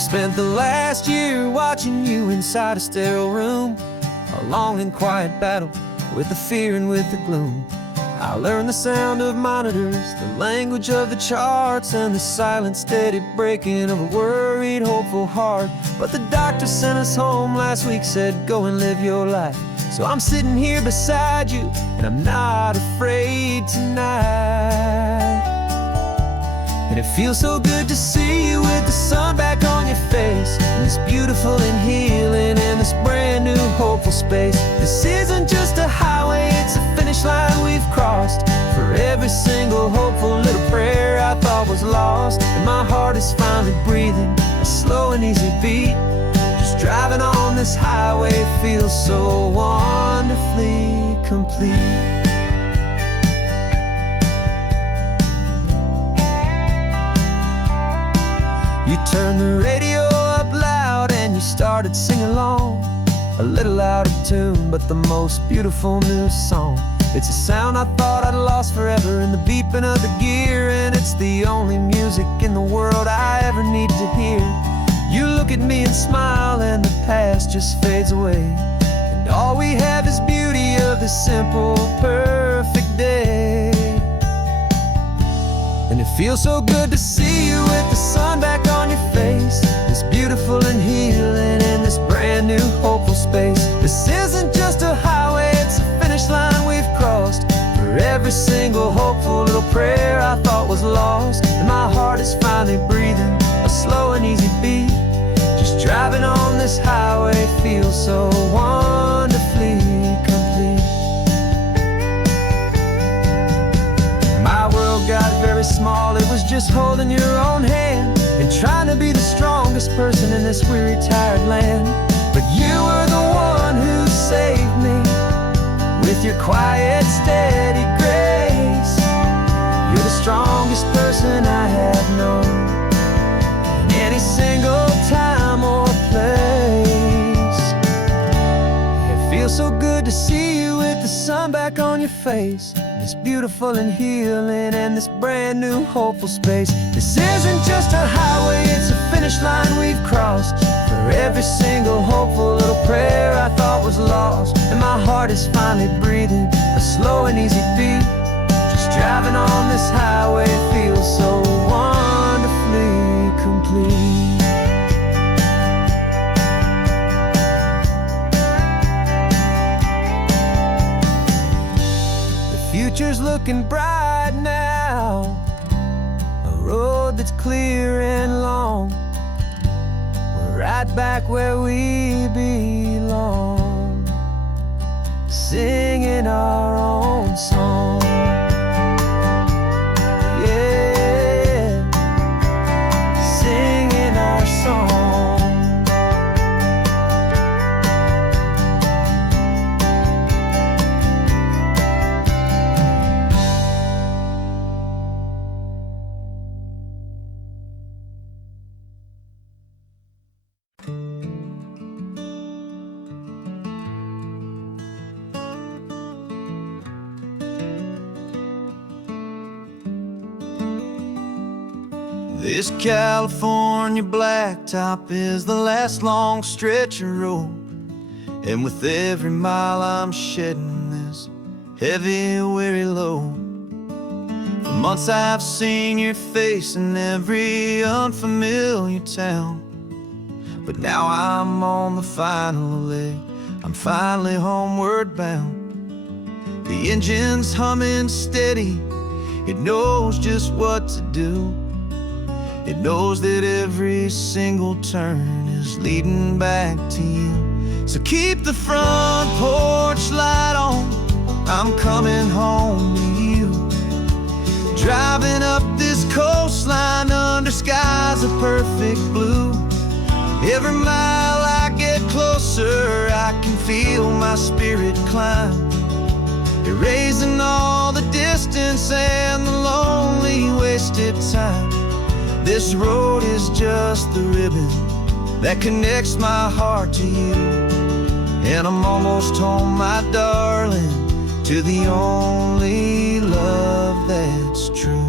I've spent the last year watching you inside a sterile room, a long and quiet battle with the fear and with the gloom. I learned the sound of monitors, the language of the charts, and the silent, steady breaking of a worried, hopeful heart. But the doctor sent us home last week, said, go and live your life. So I'm sitting here beside you, and I'm not afraid tonight. And it feels so good to see you with the sun back on your face, and this beautiful and healing in this brand new hopeful space. This isn't just a highway, it's a finish line we've crossed. For every single hopeful little prayer I thought was lost, and my heart is finally breathing a slow and easy beat. Just driving on this highway feels so wonderfully complete. You turned the radio up loud and you started singing along, a little out of tune, but the most beautiful new song. It's a sound I thought I'd lost forever in the beeping of the gear, and it's the only music in the world I ever need to hear. You look at me and smile, and the past just fades away, and all we have is beauty of this simple, perfect day. And it feels so good to see you with the sun back on your face, this beautiful and healing in this brand new hopeful space. This isn't just a highway, it's a finish line we've crossed. For every single hopeful little prayer I thought was lost, and my heart is finally breathing a slow and easy beat. Just driving on this highway feels so wonderfully complete. My world got very small, it was just holding your own hand and trying to be the strongest person in this weary, tired land. But you were the one who saved me with your quiet, steady grace. You're the strongest person I have known in any single time or place. It feels so good to see you with the sun back on your face, this beautiful and healing and this brand new hopeful space. This isn't just a highway, it's a finish line we've crossed. For every single hopeful little prayer I thought was lost, and my heart is finally breathing a slow and easy beat. Just driving on this highway feels so wonderfully complete. Future's looking bright now, a road that's clear and long. We're right back where we belong, singing our own song. Yeah, singing our song. This California blacktop is the last long stretch of road, and with every mile I'm shedding this heavy, weary load. For months I've seen your face in every unfamiliar town, but now I'm on the final leg, I'm finally homeward bound. The engine's humming steady, it knows just what to do. It knows that every single turn is leading back to you. So keep the front porch light on, I'm coming home to you. Driving up this coastline under skies of perfect blue. Every mile I get closer, I can feel my spirit climb, erasing all the distance and the lonely wasted time. This road is just the ribbon that connects my heart to you, and I'm almost home, my darling, to the only love that's true.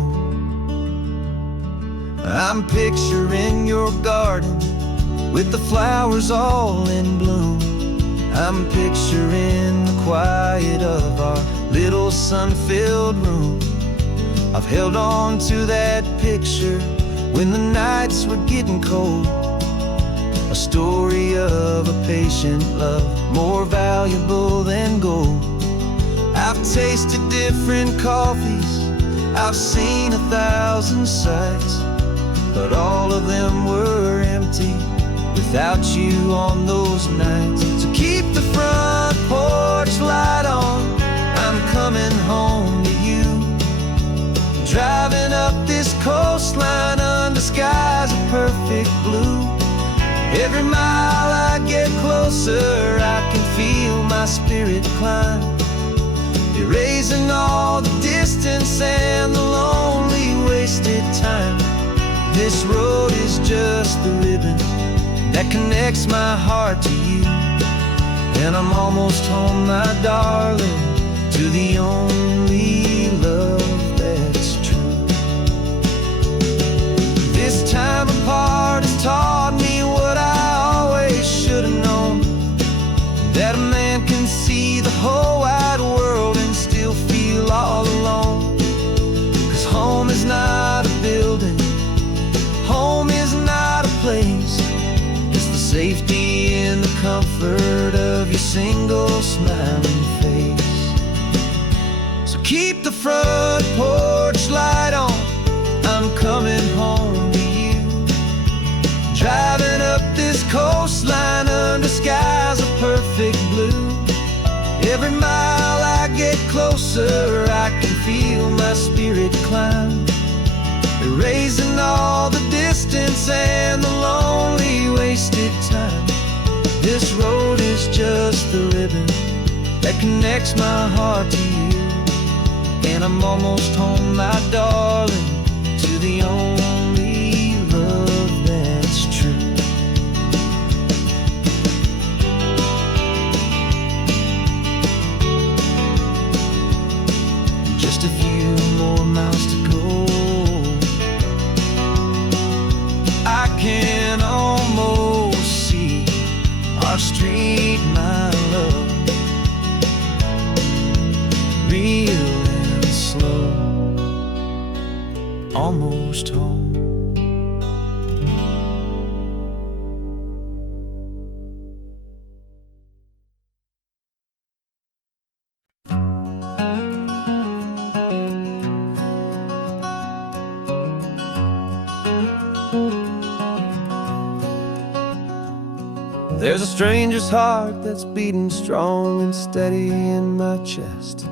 I'm picturing your garden with the flowers all in bloom. I'm picturing the quiet of our little sun-filled room. I've held on to that picture when the nights were getting cold. A story of a patient love, more valuable than gold. I've tasted different coffees, I've seen 1,000 sights, but all of them were empty without you on those nights. So keep the front porch light on, I'm coming home to you. Driving up this coastline under skies of perfect blue. Every mile I get closer, I can feel my spirit climb, erasing all the distance and the lonely wasted time. This road is just the ribbon that connects my heart to you. And I'm almost home, my darling, to the only love that's true. This time apart has taught me what I always should have known, that a man can see the whole wide world and still feel all alone. 'Cause home is not a building, home is not a place, it's the safety and the comfort of your single smiling face. So keep the front porch light on, I'm coming home to you. Driving up this coastline under skies of perfect blue. Every mile I get closer, I can feel my spirit climb, erasing all the distance and the lonely wasted time. This road is just the ribbon that connects my heart to you. And I'm almost home, my darling, to the only love that's true. Just a few more miles to go, I can almost see our street, my love, real and slow, almost home. There's a stranger's heart that's beating strong and steady in my chest.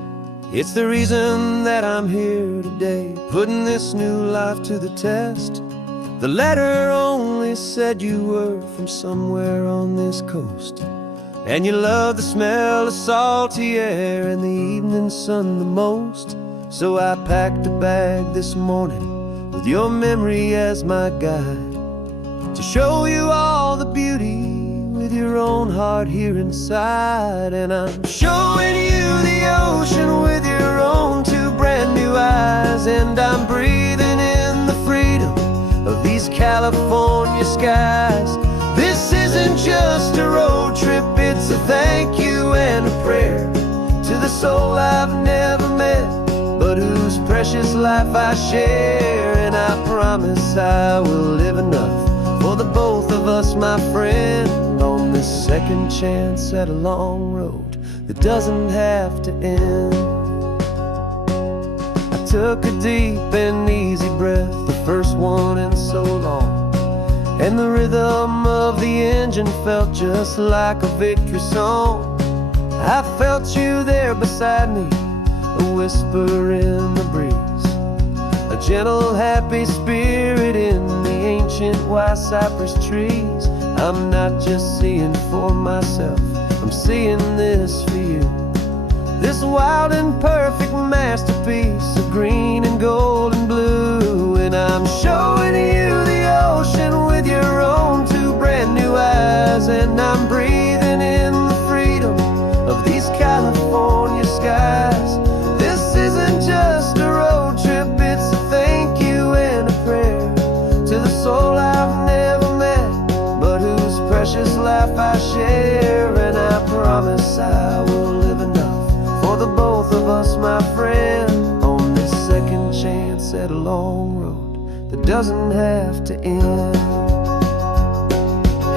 It's the reason that I'm here today, putting this new life to the test. The letter only said you were from somewhere on this coast, and you love the smell of salty air and the evening sun the most. So I packed a bag this morning with your memory as my guide, to show you all the beauty with your own heart here inside. And I'm showing you the ocean with your own two brand new eyes, and I'm breathing in the freedom of these California skies. This isn't just a road trip, it's a thank you and a prayer to the soul I've never met, but whose precious life I share. And I promise I will live enough for the both of us, my friend, on this second chance at a long road that doesn't have to end. I took a deep and easy breath, the first one in so long, and the rhythm of the engine felt just like a victory song. I felt you there beside me, a whisper in the breeze, a gentle happy spirit in the ancient white cypress trees. I'm not just seeing for myself, I'm seeing this for you. This wild and perfect masterpiece of green and gold and blue. And I'm showing you the ocean with your own two brand new eyes, and I'm breathing in the freedom of these California skies. This isn't just a road trip, it's a thank you and a prayer to the soul I've never met, but whose life I share, and I promise I will live enough for the both of us, my friend, on this second chance at a long road that doesn't have to end.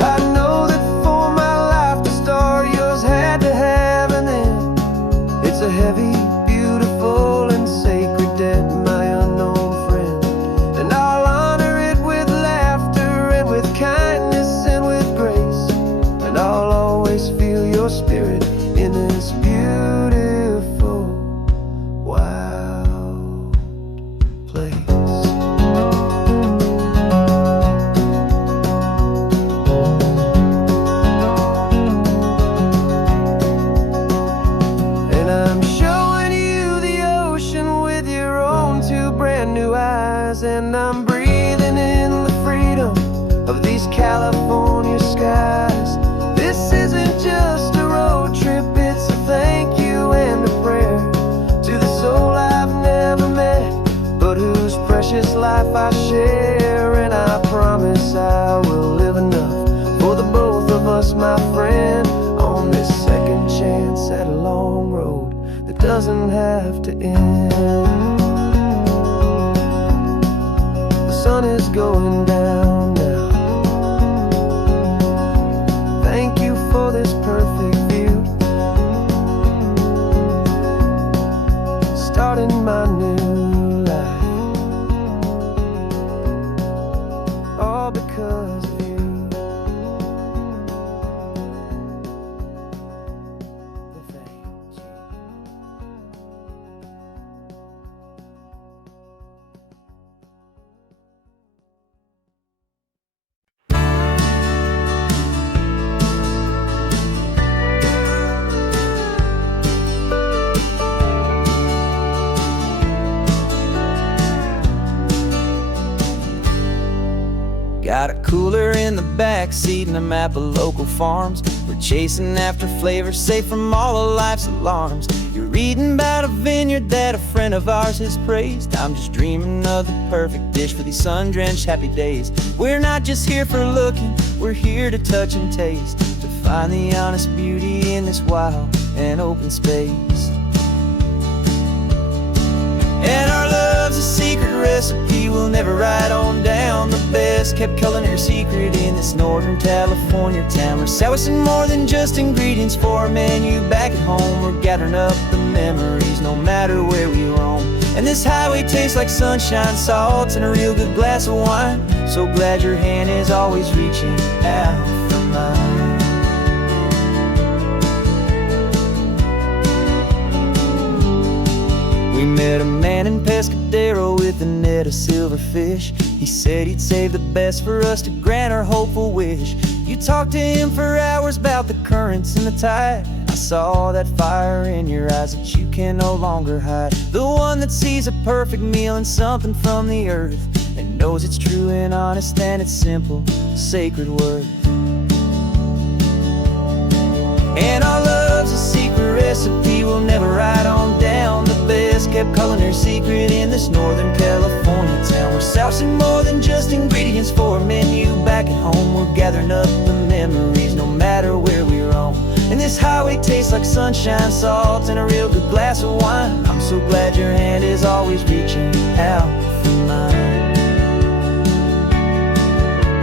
I know that for my life to start, yours had to have an end. It's a heavy, beautiful, and sacred debt, my unknown friend, and I'll honor it with laughter and with kindness and with grace, and I'll always feel your spirit in this beautiful, wild place. And I'm showing you the ocean with your own two brand new eyes, and I'm breathing in the freedom of these California skies. This isn't just a road trip, it's a thank you and a prayer to the soul I've never met, but whose precious life I share. And I promise I will live enough for the both of us, my friend, on this second chance at a long road that doesn't have to end. The sun is going down now. Thank you for this perfect view, starting my new life, all because of you. Thank you. Got a cooler in the back seat and a map of local farms. We're chasing after flavors safe from all of life's alarms. You're reading about a vineyard that a friend of ours has praised. I'm just dreaming of the perfect dish for these sun-drenched happy days. We're not just here for looking, we're here to touch and taste, to find the honest beauty in this wild and open space. And our love's a secret recipe we'll never write on down. The best kept culinary secret in this Northern California town. We're sourcing more than just ingredients for our menu back at home. We're gathering up the memories no matter where we roam. And this highway tastes like sunshine, salt, and a real good glass of wine. So glad your hand is always reaching out for mine. We met a man in Pescadero with a net of silverfish. He said he'd save the best for us to grant our hopeful wish. You talked to him for hours about the currents and the tide. I saw that fire in your eyes that you can no longer hide. The one that sees a perfect meal in something from the earth, and knows it's true and honest and it's simple, sacred worth. And our love's a secret recipe we'll never write on down. The best kept culinary secret in this Northern California town. We're sourcing more than just ingredients for a menu back at home. We're gathering up the memories no matter where we roam. And this highway tastes like sunshine, salt, and a real good glass of wine. I'm so glad your hand is always reaching out for mine.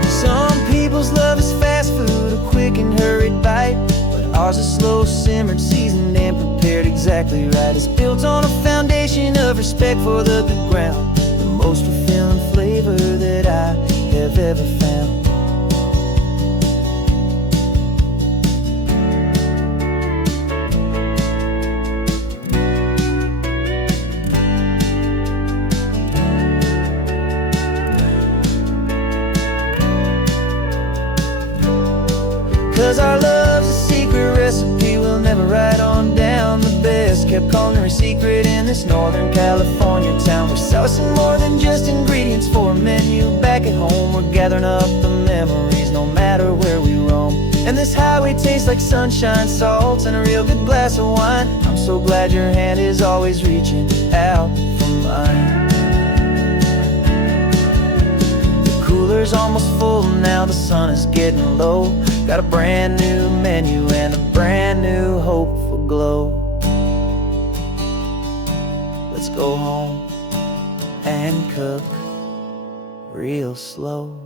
Some people's love is fast food, a quick and hurried bite. Ours is slow, simmered, seasoned, and prepared exactly right. It's built on a foundation of respect for the good ground, the most fulfilling flavor that I have ever found. 'Cause our love's a secret recipe we'll never write on down. The best kept culinary secret in this Northern California town. We're sourcing more than just ingredients for a menu back at home. We're gathering up the memories no matter where we roam. And this highway tastes like sunshine, salt, and a real good glass of wine. I'm so glad your hand is always reaching out for mine. The cooler cooler's almost full, now the sun is getting low. Got a brand new menu and a brand new hopeful glow. Let's go home and cook real slow.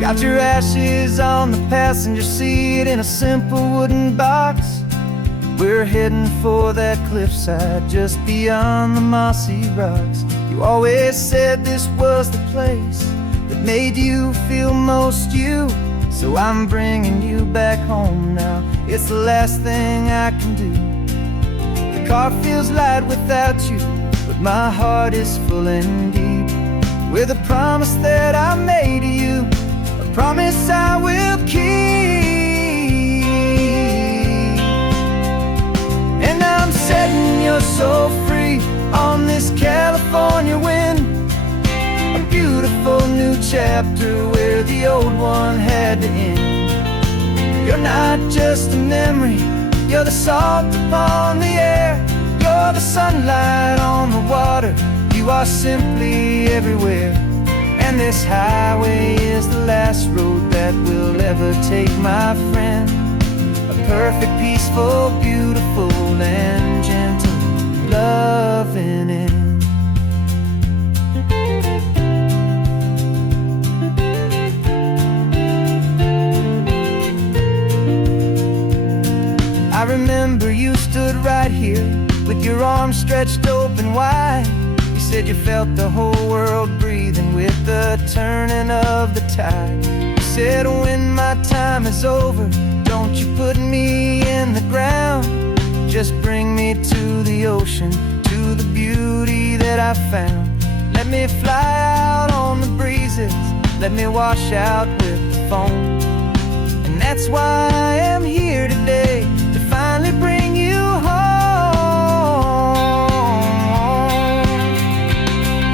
Got your ashes on the passenger seat in a simple wooden box. We're heading for that cliffside just beyond the mossy rocks. You always said this was the place that made you feel most you. So I'm bringing you back home now. It's the last thing I can do. The car feels light without you, but my heart is full and deep with a promise that I made to you, a promise I will keep. And I'm setting your soul free on this California wind, a beautiful new chapter where the old one had to end. You're not just a memory, you're the salt upon the air, you're the sunlight on the water, you are simply everywhere. And this highway is the last road that we'll ever take, my friend. A perfect, peaceful, beautiful, and gentle loving end. I remember you stood right here with your arms stretched open wide. You said you felt the whole world breathing with the turning of the tide. You said when my time is over, don't you put me in the ground, just bring me to the ocean, to the beauty that I found. Let me fly out on the breezes, let me wash out with the foam. And that's why I am here today, to finally bring you home.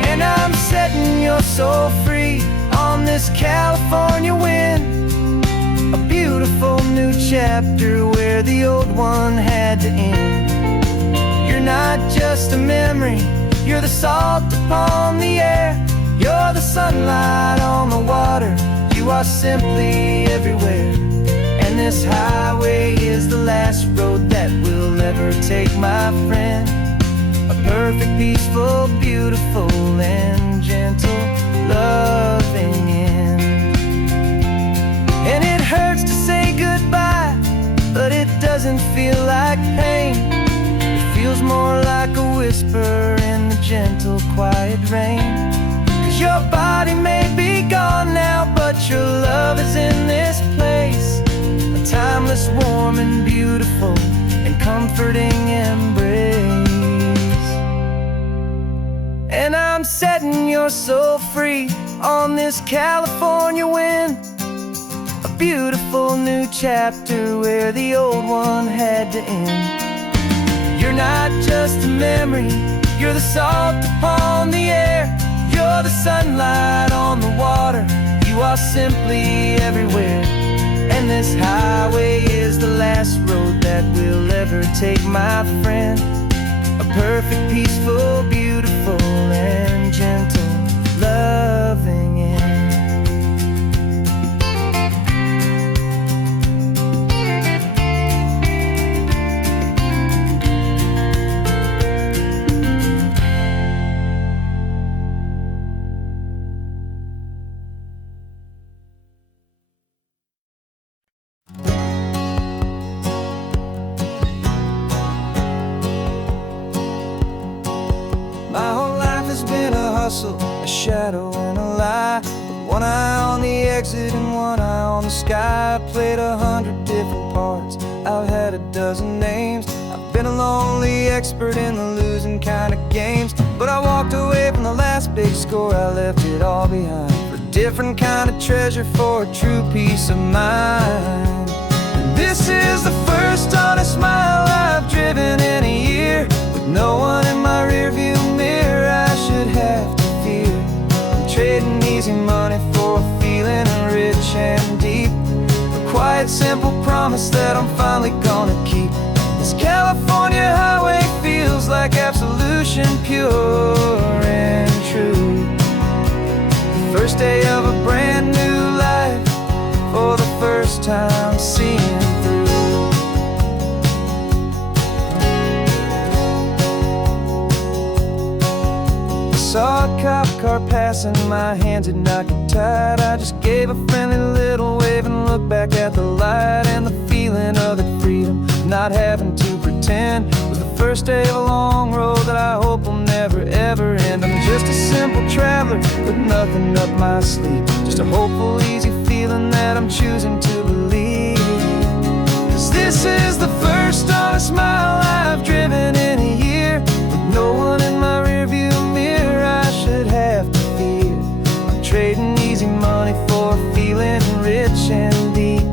And I'm setting your soul free on this California wind, a beautiful new chapter where the old one had to end. You're not just a memory, you're the salt upon the air, you're the sunlight on the water, you are simply everywhere. And this highway is the last road that we'll ever take, my friend. A perfect, peaceful, beautiful, and gentle loving end. And it hurts to say goodbye, but it doesn't feel like pain. It feels more like a whisper in the gentle, quiet rain. 'Cause your body may be gone now, but your love is in this place, a timeless, warm, and beautiful, and comforting embrace. And I'm setting your soul free on this California wind, a beautiful new chapter where the old one had to end. You're not just a memory, you're the salt upon the air, you're the sunlight on the water, you are simply everywhere. And this highway is the last road that we'll ever take, my friend. A perfect, peaceful, beautiful, and gentle loving end. My whole life has been a hustle, a shadow and a lie, with one eye on the exit and one eye on the sky. I played 100 different parts, I've had a dozen names. I've been a lonely expert in the losing kind of games, but I walked away from the last big score, I left it all behind for a different kind of treasure, for a true peace of mind. And this is the first honest mile I've driven in a year, with no one in my rearview mirror I should have to fear. I'm trading easy money rich and deep. A quiet, simple promise that I'm finally gonna keep. This California highway feels like absolution, pure and true. The first day of a brand new life, for the first time seeing through. Saw a cop car passing, my hands had not got tied. I just gave a friendly little wave and looked back at the light. And the feeling of that freedom, not having to pretend, was the first day of a long road that I hope will never ever end. I'm just a simple traveler with nothing up my sleeve, just a hopeful, easy feeling that I'm choosing to believe. 'Cause this is the first honest mile I've driven in a year, with no one in my rearview mirror I should have to fear. I'm trading easy money for a feeling rich and deep.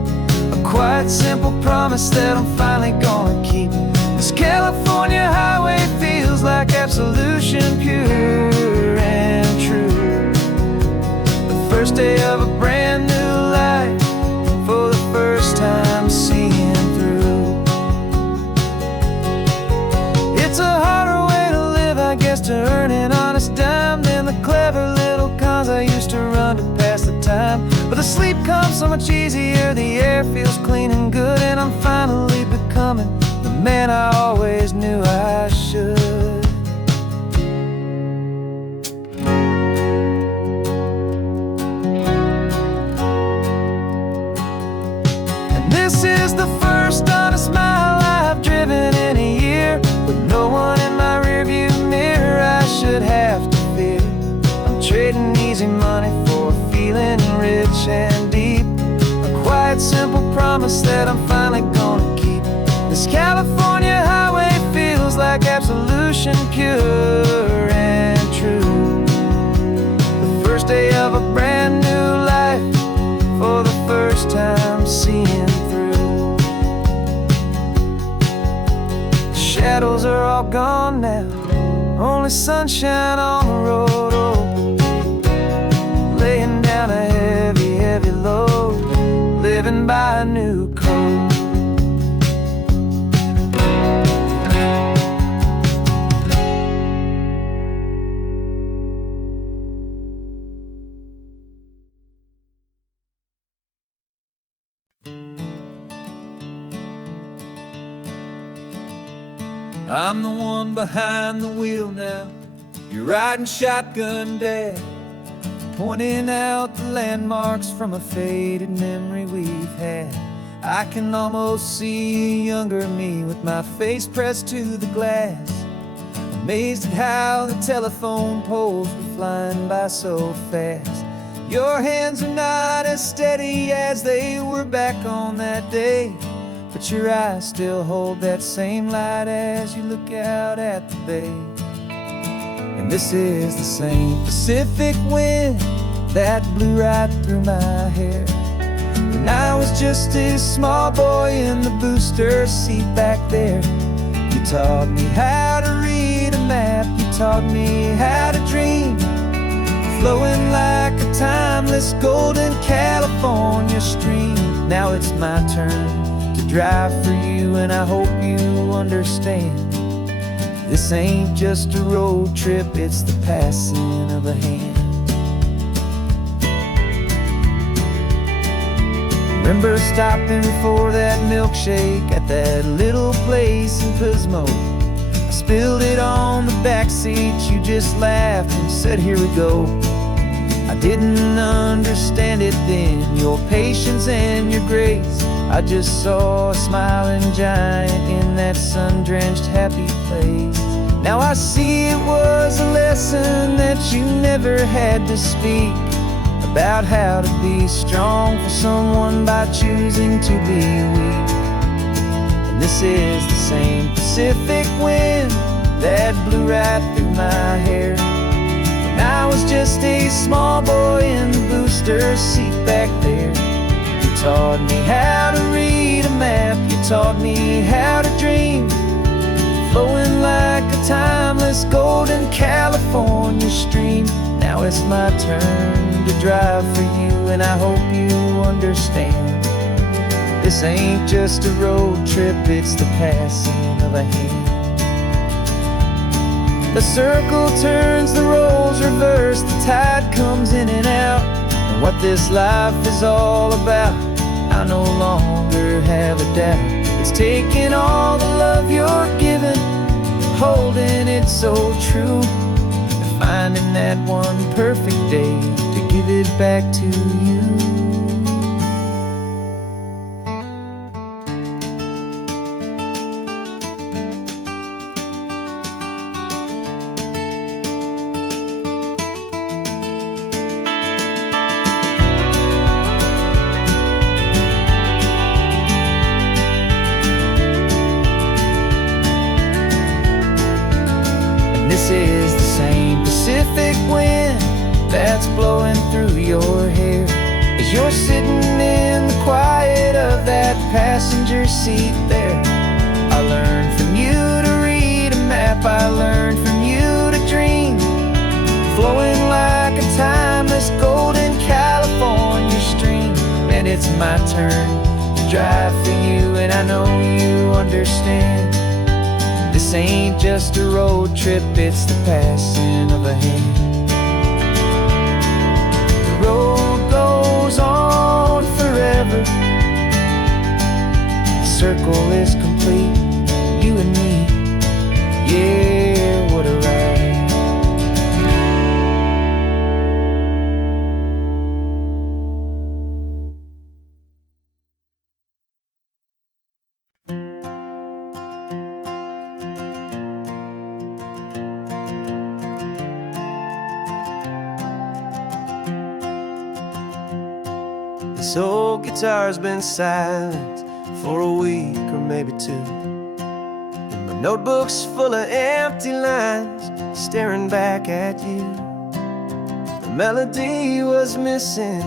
A quiet, simple promise that I'm finally gonna keep. This California highway feels like absolution, pure and true. The first day of a brand new life, for the first time seeing through. It's a harder way to live, I guess, to earn an honest dime than the clever little cons I used to run to pass the time. But the sleep comes so much easier, the air feels clean and good, and I'm finally becoming the man I always knew I should. And this is the first honest mile I've driven in a year, with no one in my rearview mirror I should have to fear. I'm trading easy money for a feeling rich and deep. A quiet, simple promise that I'm finally gonna keep. This California highway feels like absolution, pure and true. The first day of a brand new life, for the first time seeing through. The shadows are all gone now, only sunshine on the road. Oh, laying down a heavy, heavy load, living by a new code. I'm the one behind the wheel now, you're riding shotgun, Dad, pointing out the landmarks from a faded memory we've had. I can almost see a younger me with my face pressed to the glass, amazed at how the telephone poles were flying by so fast. Your hands are not as steady as they were back on that day, but your eyes still hold that same light as you look out at the bay. And this is the same Pacific wind that blew right through my hair when I was just a small boy in the booster seat back there. You taught me how to read a map, you taught me how to dream, flowing like a timeless golden California stream. Now it's my turn to drive for you, and I hope you understand. This ain't just a road trip, it's the passing of a hand. Remember stopping for that milkshake at that little place in Pismo? I spilled it on the back seat, you just laughed and said, here we go. I didn't understand it then, your patience and your grace. I just saw a smiling giant in that sun-drenched happy place. Now I see it was a lesson that you never had to speak, about how to be strong for someone by choosing to be weak. And this is the same Pacific wind that blew right through my hair when I was just a small boy in the booster seat back there. You taught me how to read a map, you taught me how to dream, flowing like a timeless golden California stream. Now it's my turn to drive for you, and I hope you understand. This ain't just a road trip, it's the passing of a hand. The circle turns, the roles reverse, the tide comes in and out. And what this life is all about, I no longer have a doubt. It's taking all the love you're giving, holding it so true, and finding that one perfect day to give it back to you. This is the same Pacific wind that's blowing through your hair as you're sitting in the quiet of that passenger seat there. I learned from you to read a map, I learned from you to dream, flowing like a timeless golden California stream. And it's my turn to drive for you, and I know you understand. This ain't just a road trip, it's the passing of a hand. The road goes on forever, the circle is complete, you and me, yeah, what a ride. This old guitar's been silent for a week or maybe two, and my notebook's full of empty lines staring back at you. The melody was missing,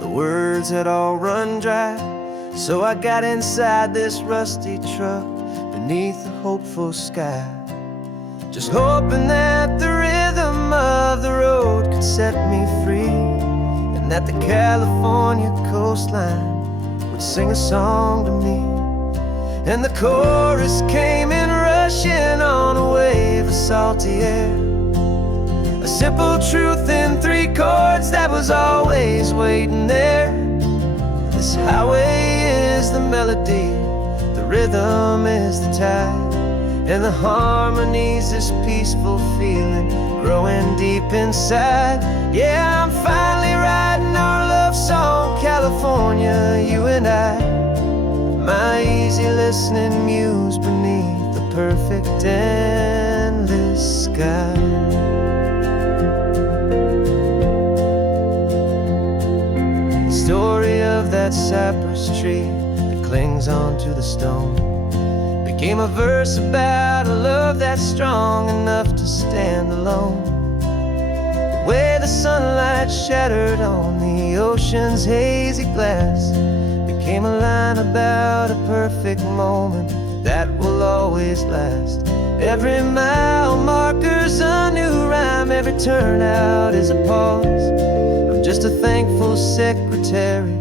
the words had all run dry, so I got inside this rusty truck beneath the hopeful sky, just hoping that the rhythm of the road could set me free, and that the California coastline would sing a song to me. And the chorus came in rushing on a wave of salty air, a simple truth in 3 chords that was always waiting there. This highway is the melody, the rhythm is the tide, and the harmony's this peaceful feeling growing deep inside. Yeah, I'm finally writing our love song, California, you and I, my easy listening muse beneath the perfect endless sky. The story of that cypress tree that clings onto the stone became a verse about a love that's strong enough to stand alone. The way the sunlight shattered on the ocean's hazy glass became a line about a perfect moment that will always last. Every mile marker's a new rhyme, every turnout is a pause. I'm just a thankful secretary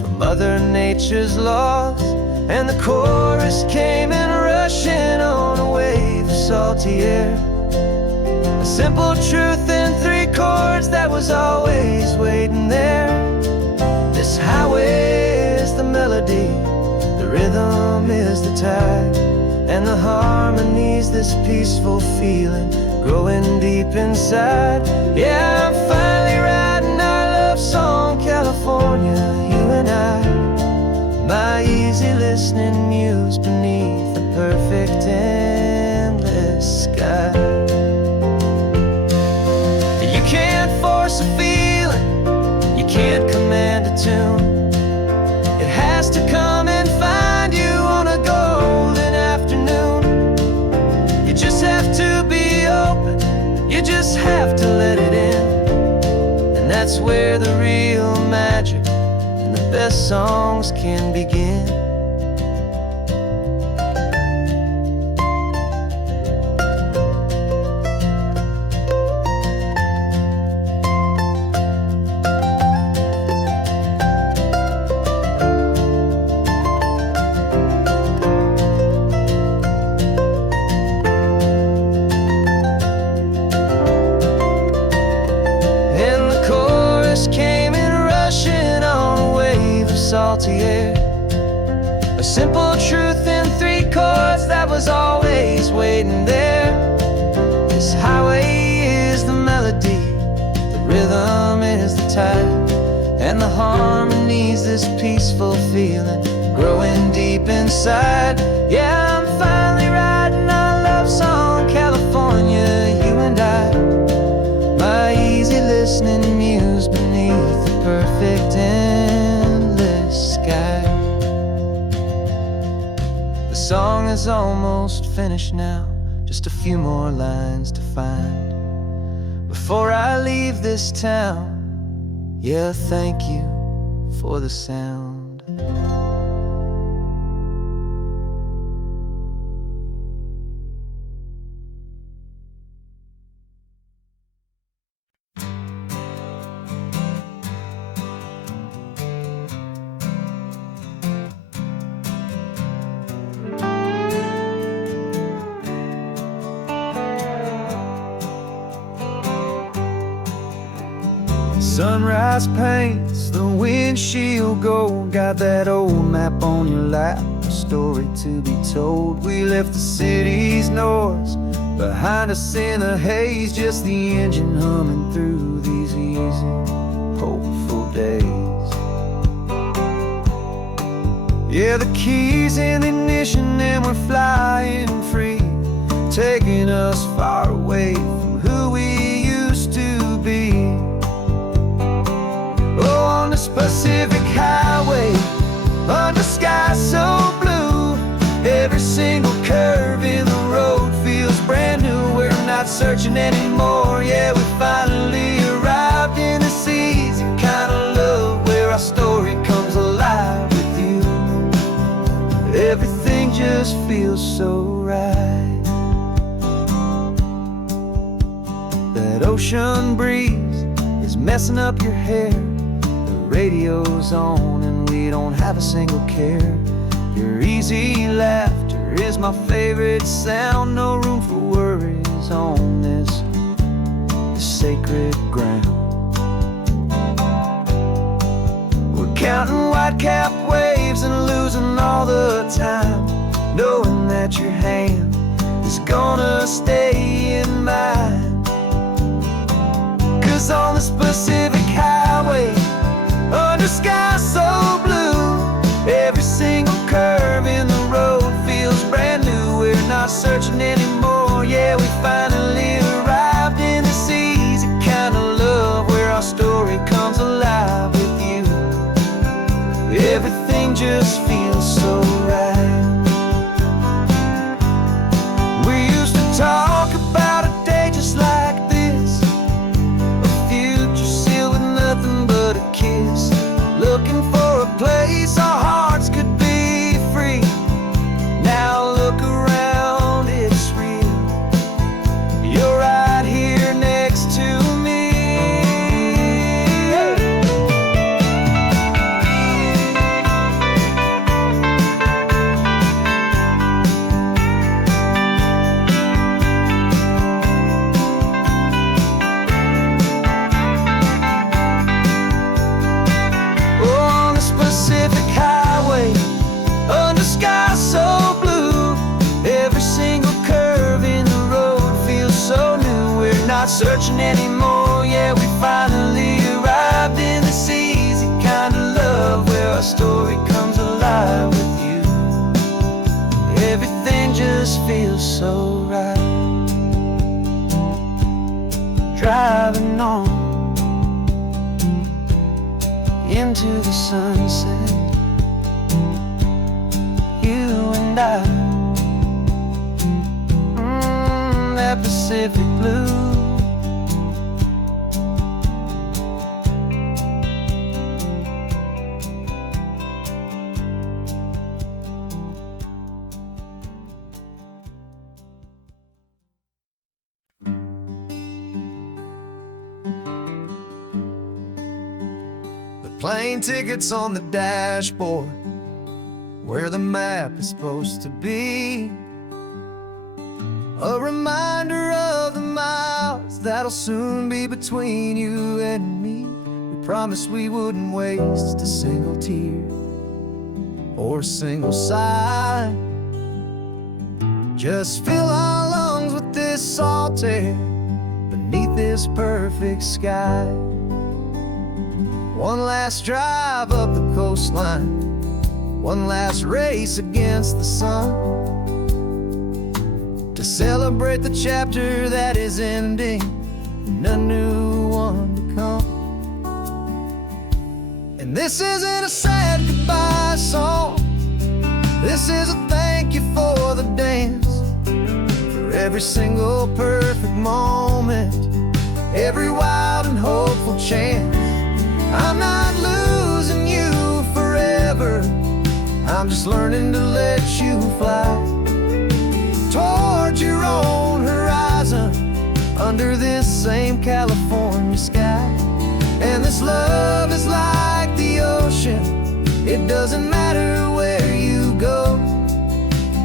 for Mother Nature's laws. And the chorus came in rushing on a wave of salty air, a simple truth in 3 chords that was always waiting there. This highway is the melody, the rhythm is the tide, and the harmony's this peaceful feeling growing deep inside. Yeah, I'm finally writing our love song, California, you and I, my easy listening muse beneath the perfect endless sky. You can't force a feeling, you can't command a tune. It has to come and find you on a golden afternoon. You just have to be open, you just have to let it in, and that's where the real magic, the best songs can begin. salty air. A simple truth in 3 chords that was always waiting there. This highway is the melody, the rhythm is the tide, and the harmony's this peaceful feeling growing deep inside. Yeah, I'm finally writing our love song, California, you and I. My easy listening muse beneath the perfect endless sky. The song is almost finished now, just a few more lines to find before I leave this town. Yeah, thank you for the sound. Sunrise paints the windshield gold. Got that old map on your lap, a story to be told. We left the city's noise behind us in the haze, just the engine humming through these easy, hopeful days. Yeah, the keys in the ignition and we're flying free, taking us far away from who we used to be. Oh, on this Pacific highway, under sky so blue, every single curve in the road feels brand new. We're not searching anymore, yeah, we finally arrived in this easy kind of love where our story comes alive with you. Everything just feels so right. That ocean breeze is messing up your hair, radio's on and we don't have a single care. Your easy laughter is my favorite sound. No room for worries on this sacred ground. We're counting white-cap waves and losing all the time, knowing that your hand is gonna stay in mine. 'Cause on this Pacific highway, under sky so blue, every single curve in the road feels brand new. We're not searching anymore, yeah, we finally arrived in this easy kind of love where our story comes alive with you. Everything just feels so right. We used to talk about a day just like this, a future sealed with nothing but a kiss, looking for a place our hearts could be free. Now look around, it's real. You're right here next to me. Pacific highway, under sky so blue, every single curve in the road feels so new. We're not searching anymore, yeah, we finally arrived in this easy kind of love where our story comes alive with you. Everything just feels so right. Driving on into the sunset, you and I, that Pacific blue. Plane tickets on the dashboard, where the map is supposed to be. A reminder of the miles that'll soon be between you and me. We promised we wouldn't waste a single tear. or a single sigh. Just fill our lungs with this salt air beneath this perfect sky. One last drive up the coastline, one last race against the sun, to celebrate the chapter that is ending and a new one to come. And this isn't a sad goodbye song, this is a thank you for the dance, for every single perfect moment, every wild and hopeful chance. I'm not losing you forever, I'm just learning to let you fly toward your own horizon, under this same California sky. And this love is like the ocean, it doesn't matter where you go,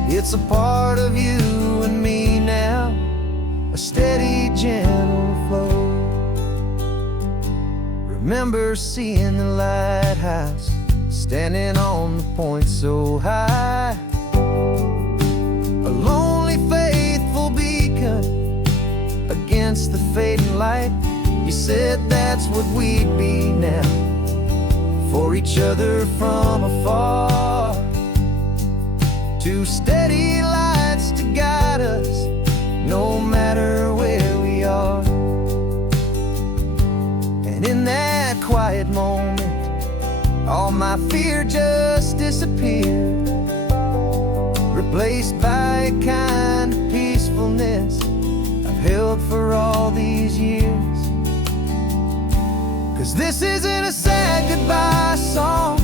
it's a part of you and me now, a steady, gentle flow. Remember seeing the lighthouse, standing on the point so high, a lonely, faithful beacon against the fading light. You said that's what we'd be now, for each other from afar. Two steady lights to guide us, no matter where we are. And in that quiet moment, all my fear just disappeared, replaced by a kind of peacefulness I've held for all these years. 'Cause this isn't a sad goodbye song,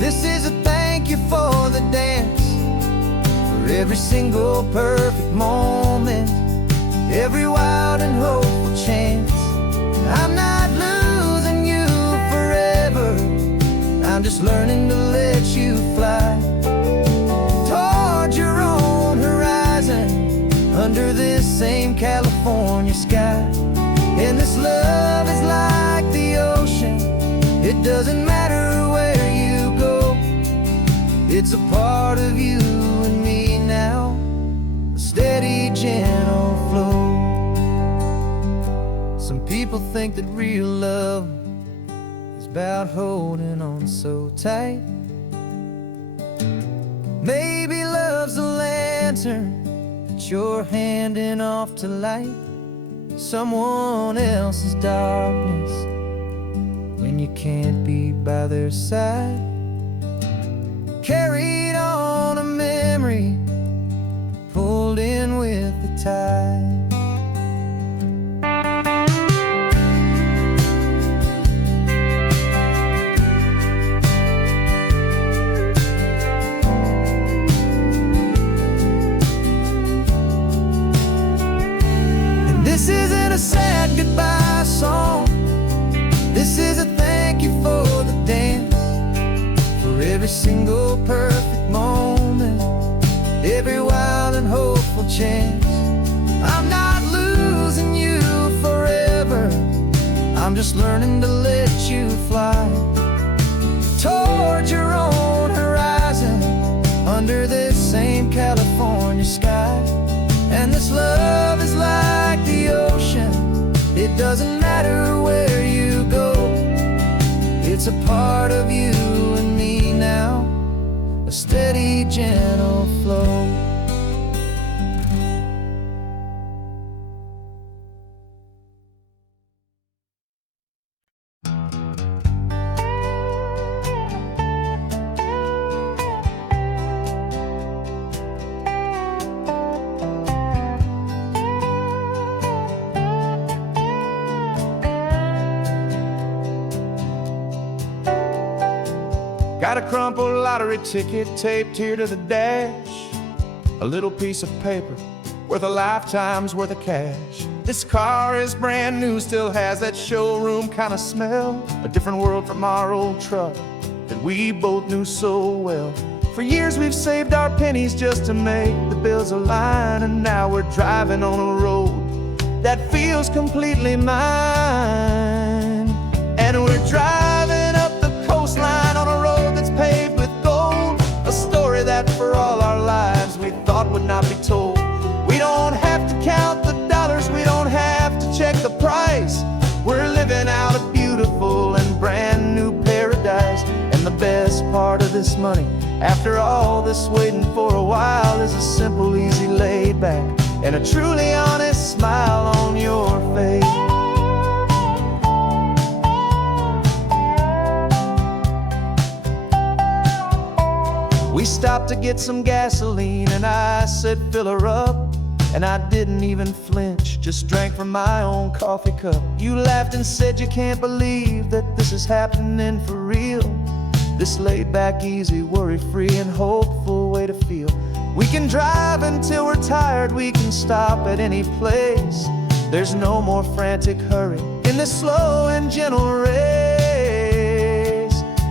this is a thank you for the dance, for every single perfect moment, every wild and hopeful chance. I'm not losing you forever, I'm just learning to let you fly toward your own horizon, under this same California sky. And this love is like the ocean, it doesn't matter where you go, it's a part of you and me now, a steady, gentle flow. Some people think that real love is about holding on so tight. Maybe love's a lantern that you're handing off to light someone else's darkness when you can't be by their side. Carried on a memory, pulled in with the tide. This isn't a sad goodbye song, this is a thank you for the dance, for every single perfect moment, every wild and hopeful chance. I'm not losing you forever, I'm just learning to let you fly toward your own horizon, under this same California sky. And this love is like the ocean, it doesn't matter where you go, it's a part of you and me now, a steady, gentle flow. Got a crumpled lottery ticket taped here to the dash, a little piece of paper worth a lifetime's worth of cash. This car is brand new, still has that showroom kind of smell, a different world from our old truck that we both knew so well. For years we've saved our pennies just to make the bills align, and now we're driving on a road that feels completely mine. And we're driving up the coastline on a road that's paved with gold, best part of this money, after all this waiting for a while, is a simple, easy, laid back, and a truly honest smile on your face. We stopped to get some gasoline, and I said, fill her up. And I didn't even flinch, just drank from my own coffee cup. You laughed and said you can't believe that this is happening for real. This laid back, easy, worry-free, and hopeful way to feel. We can drive until we're tired, we can stop at any place. There's no more frantic hurry in this slow and gentle race.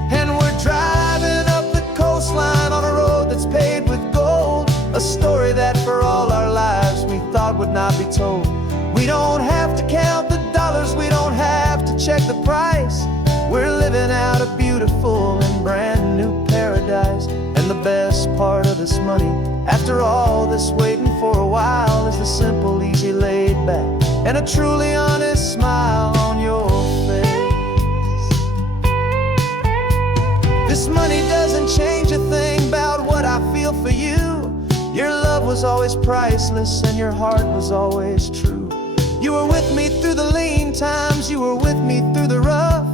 And we're driving up the coastline on a road that's paved with gold, a story that for all our lives we thought would not be told. We don't have to count the dollars, we don't have to check the price. We're living out a beautiful and brand new paradise. And the best part of this money, after all this waiting for a while, is the simple, easy, laid back, and a truly honest smile on your face. This money doesn't change a thing about what I feel for you. Your love was always priceless and your heart was always true. You were with me through the lean times, you were with me through the rough,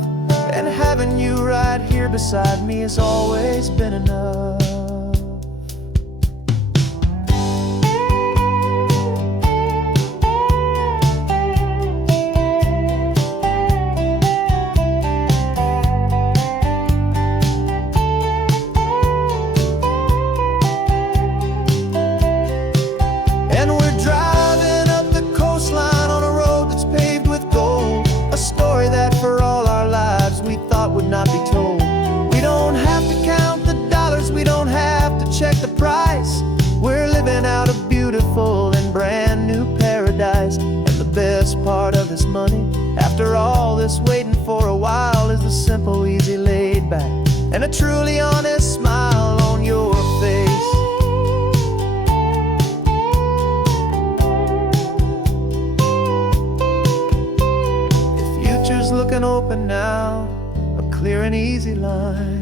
and having you right here beside me has always been enough. 'Cause the best part of this money, after all this waiting for a while, is the simple, easy, laid back, and a truly honest smile on your face. The future's looking open now, a clear and easy line.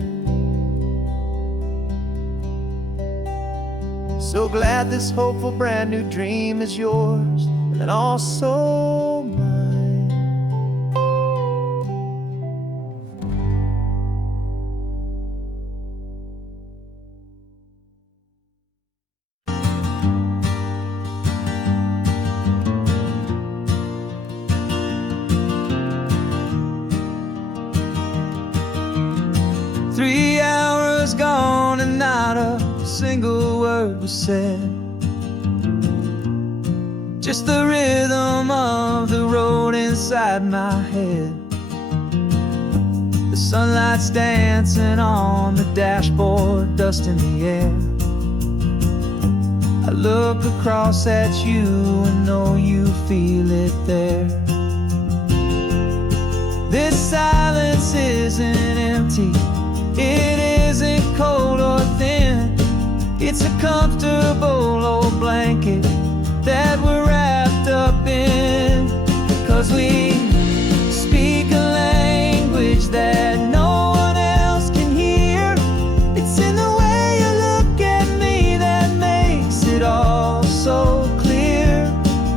So glad this hopeful brand new dream is yours and also mine. Three hours gone and not a single word was said. Just the rhythm of the road inside my head. The sunlight's dancing on the dashboard, dust in the air. I look across at you and know you feel it there. This silence isn't empty, it isn't cold or thin. It's a comfortable old blanket that we're wrapped up in. 'Cause we speak a language that no one else can hear. It's in the way you look at me that makes it all so clear.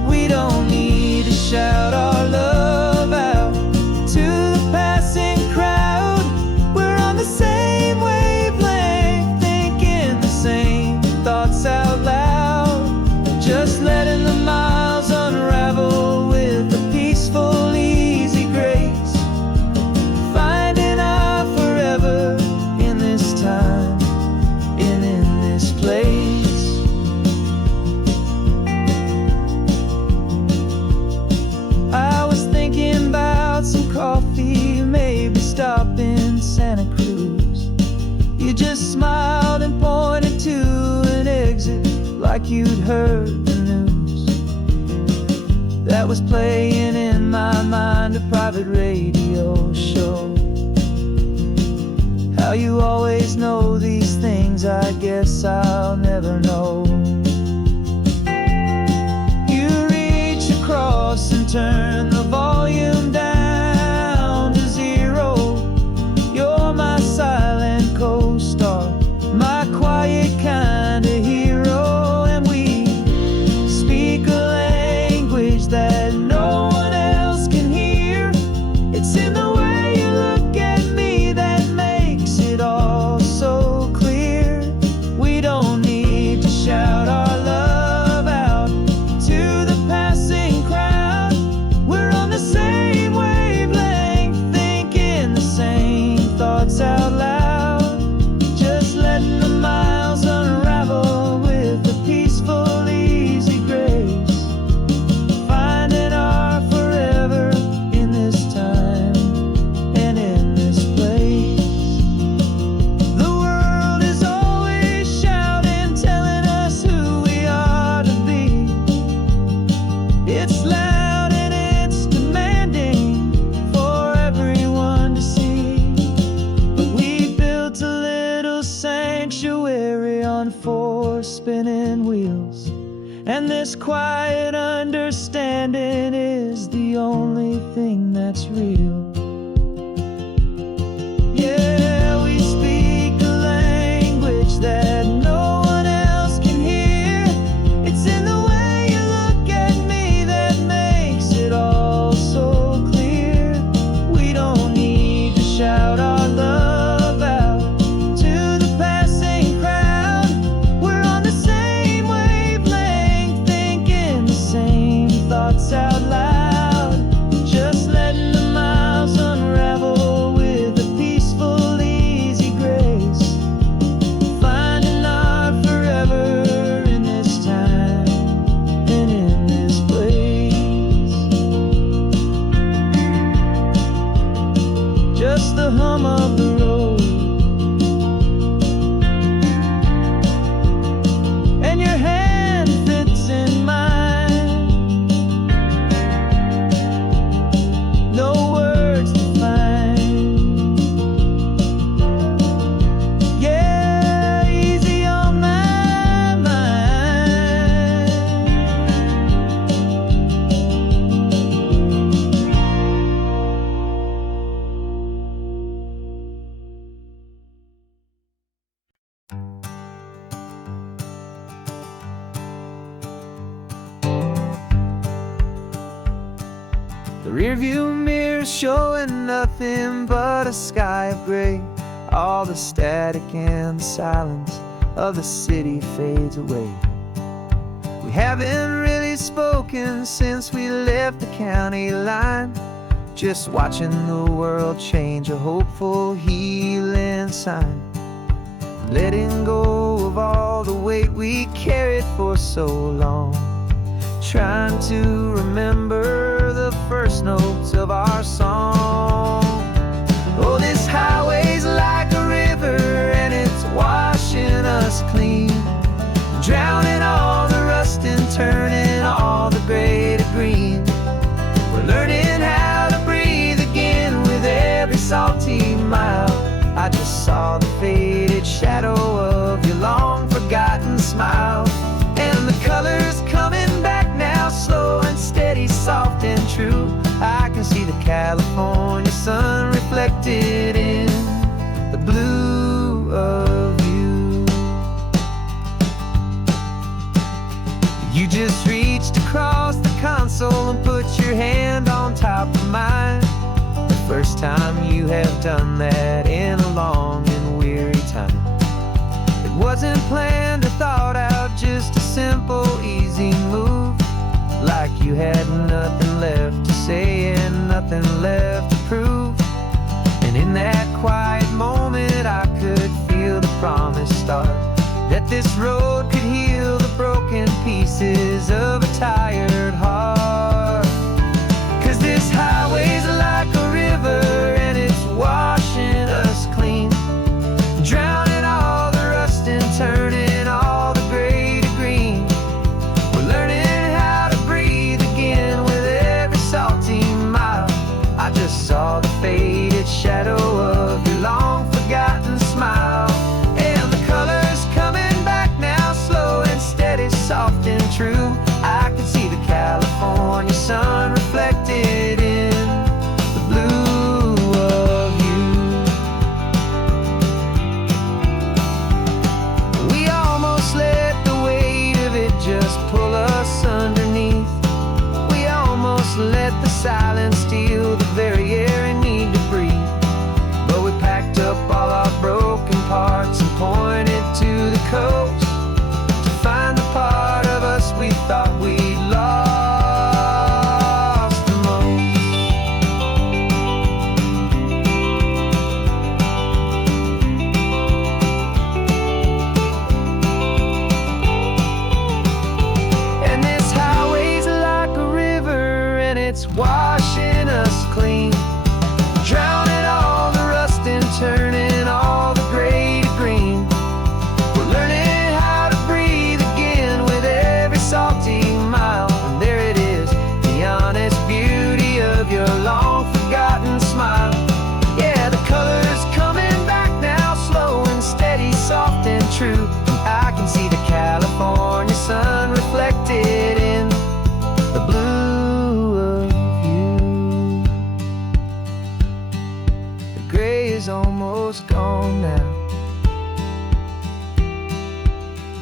We don't need to shout our love out to the passing crowd. We're on the same wavelength, thinking the same thoughts out loud. Just letting the miles unravel with a peaceful, easy grace. Finding our forever in this time and in this place. I was thinking about some coffee, maybe stop in Santa Cruz. You just smiled and pointed to an exit like you'd heard the news. That was playing in my mind, a private radio show. How you always know these things, I guess I'll never know. You reach across and turn the volume down to zero. You're my silent code on four spinning wheels, and this quiet understanding is the only thing that's real. Yeah, we speak a language that no one else can hear. It's in the way you look at me that makes it all so clear. We don't need to shout our love out to the passing crowd. We're on the same wavelength, thinking the same thoughts out loud. Just letting the miles unravel with a peaceful, easy grace. Finding our forever in this time and in this place. Just the hum of the road and your hand fits in mine. No words to find. Yeah, easy on my mind. The rearview mirror showing nothing but a sky of gray. All the static and the silence of the city fades away. We haven't really spoken since we left the county line. Just watching the world change, a hopeful healing sign. Letting go of all the weight we carried for so long. Trying to remember the first notes of our song. Oh, this highway's like a river and it's washing us clean, drowning all the rust and turning all the gray to green. We're learning how to breathe again with every salty mile. I just saw the faded shadow of your long forgotten smile. And the colors coming back now, slow and steady, soft and true. I can see the California sun reflected in the blue of you. You just reached across the console and put your hand on top of mine. The first time you have done that in a long and weary time. It wasn't planned or thought out, just a simple, easy move. Like you had nothing left to say and nothing left to prove. And in that quiet moment I could feel the promise start, that this road could heal the broken pieces of a tired heart. 'Cause this highway's like a river and it's washing us clean, drowning all the rust and turning all the gray to green. We're learning how to breathe again with every salty mile. I just saw the faded shadow of your long forgotten smile. And the colors coming back now, slow and steady, soft and true. I can see the California sun reflected in the blue of you. We almost let the weight of it just pull us underneath. We almost let the silence steal the very air and need to breathe. But we packed up all our broken parts and pointed to the coast to find the part of us we thought we'd lost the most. And this highway's like a river and it's washing us clean,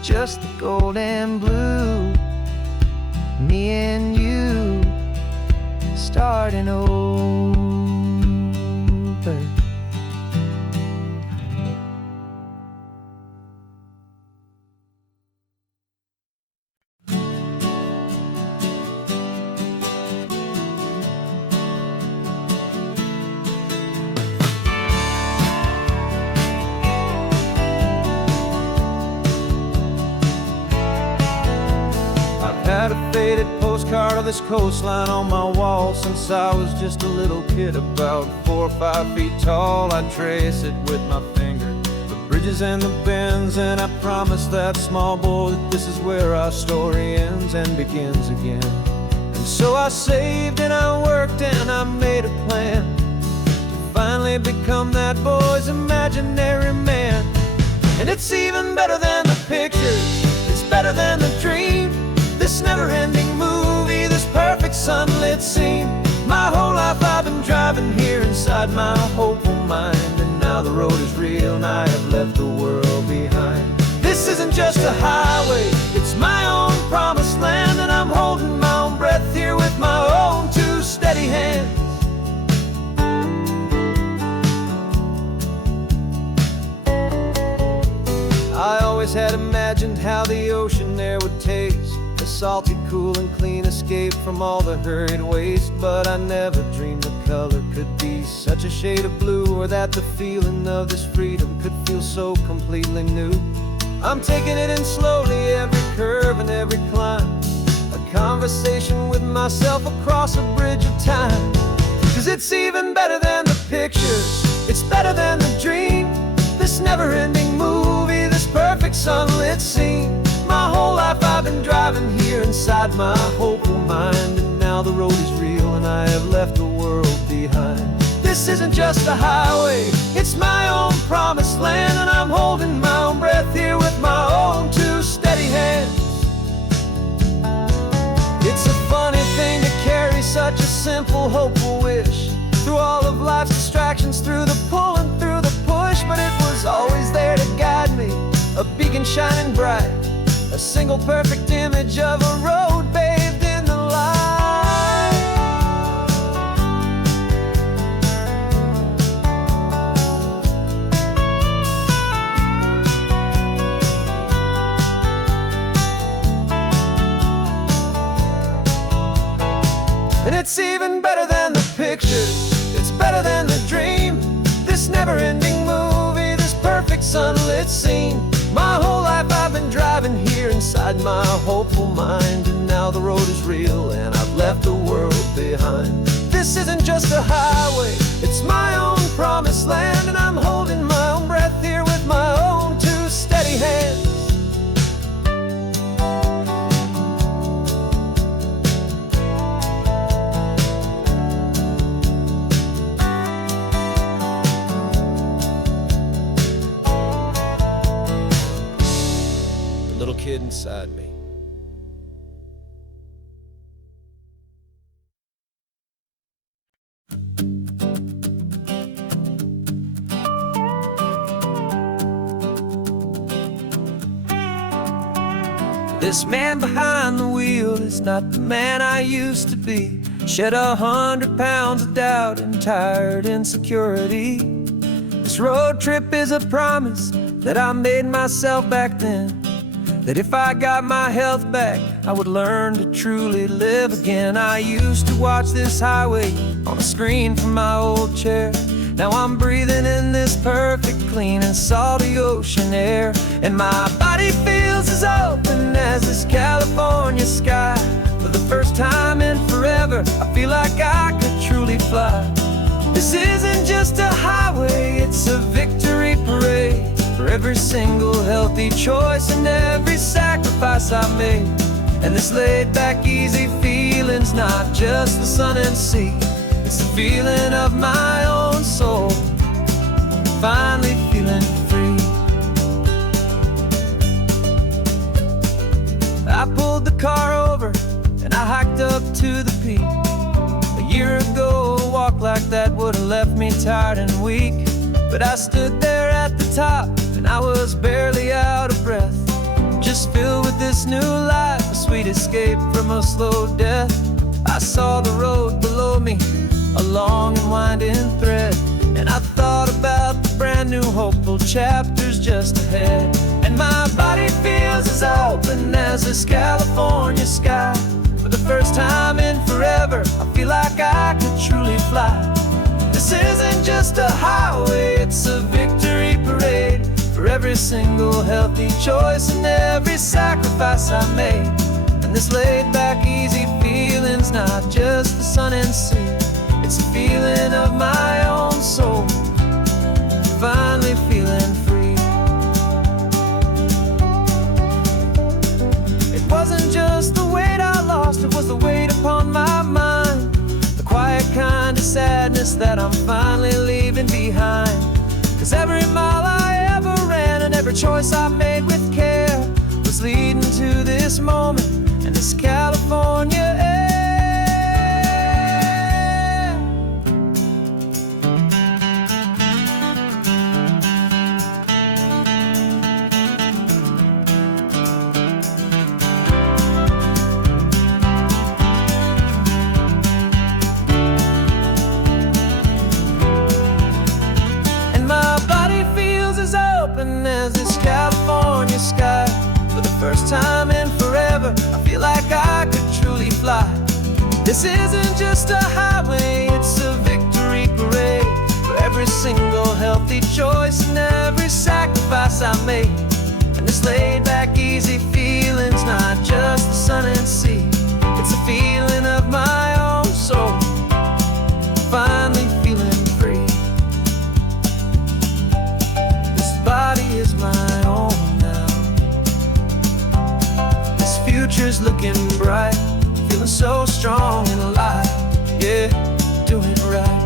just the gold and blue. Me and you starting over. Had a faded postcard of this coastline on my wall since I was just a little kid, about 4 or 5 feet tall. I'd trace it with my finger, the bridges and the bends, and I promised that small boy that this is where our story ends and begins again. And so I saved and I worked and I made a plan to finally become that boy's imaginary man. And it's even better than the pictures, it's better than the dream. This never-ending movie, this perfect sunlit scene. My whole life I've been driving here inside my hopeful mind, and now the road is real and I have left the world behind. This isn't just a highway, it's my own promised land, and I'm holding my own breath here with my own 2 steady hands. I always had imagined how the ocean there would taste, a salty, cool and clean escape from all the hurried waste. But I never dreamed the color could be such a shade of blue, or that the feeling of this freedom could feel so completely new. I'm taking it in slowly, every curve and every climb, a conversation with myself across a bridge of time. 'Cause it's even better than the pictures, it's better than the dream. This never-ending movie, this perfect sunlit scene. My whole life I've been driving here inside my hopeful mind, and now the road is real and I have left the world behind. This isn't just a highway, it's my own promised land, and I'm holding my own breath here with my own 2 steady hands. It's a funny thing to carry such a simple, hopeful wish through all of life's distractions, through the pull and through the push. But it was always there to guide me, a beacon shining bright, a single perfect image of a road bathed in the light. And it's even better than the pictures, it's better than the dream. This never-ending movie, this perfect sunlit scene. My whole life I've been driving here inside my hopeful mind, and now the road is real and I've left the world behind. This isn't just a highway, it's my own promised land, and I'm holding my own breath here with my own 2 steady hands. Little kid inside me. This man behind the wheel is not the man I used to be. Shed 100 pounds of doubt and tired insecurity. This road trip is a promise that I made myself back then, that if I got my health back, I would learn to truly live again. I used to watch this highway on a screen from my old chair. Now I'm breathing in this perfect, clean and salty ocean air, and my body feels as open as this California sky. For the first time in forever, I feel like I could truly fly. This isn't just a highway, it's a victory parade for every single healthy choice and every sacrifice I made. And this laid back, easy feeling's not just the sun and sea, it's the feeling of my own soul, finally feeling free. I pulled the car over and I hiked up to the peak. A year ago, a walk like that would have left me tired and weak. But I stood there at the top and I was barely out of breath, just filled with this new life, a sweet escape from a slow death. I saw the road below me, a long and winding thread, and I thought about the brand new hopeful chapters just ahead. And my body feels as open as this California sky. For the first time in forever, I feel like I could truly fly. This isn't just a highway, it's a victory parade for every single healthy choice and every sacrifice I made. And this laid-back, easy feeling's not just the sun and sea, it's a feeling of my own soul, finally feeling free. It wasn't just the weight I lost, it was the weight upon my mind, the quiet kind of sadness that I'm finally leaving behind. 'Cause every mile I ever ran and every choice I made with care was leading to this moment and this California air. As this California sky. For the first time in forever, I feel like I could truly fly. This isn't just a highway, it's a victory parade for every single healthy choice and every sacrifice I made. And this laid-back, easy feeling's not just the sun and sea, it's a feeling of my own soul, finally feeling free. Body is my own now. This future's looking bright, feeling so strong and alive. Yeah, doing it right.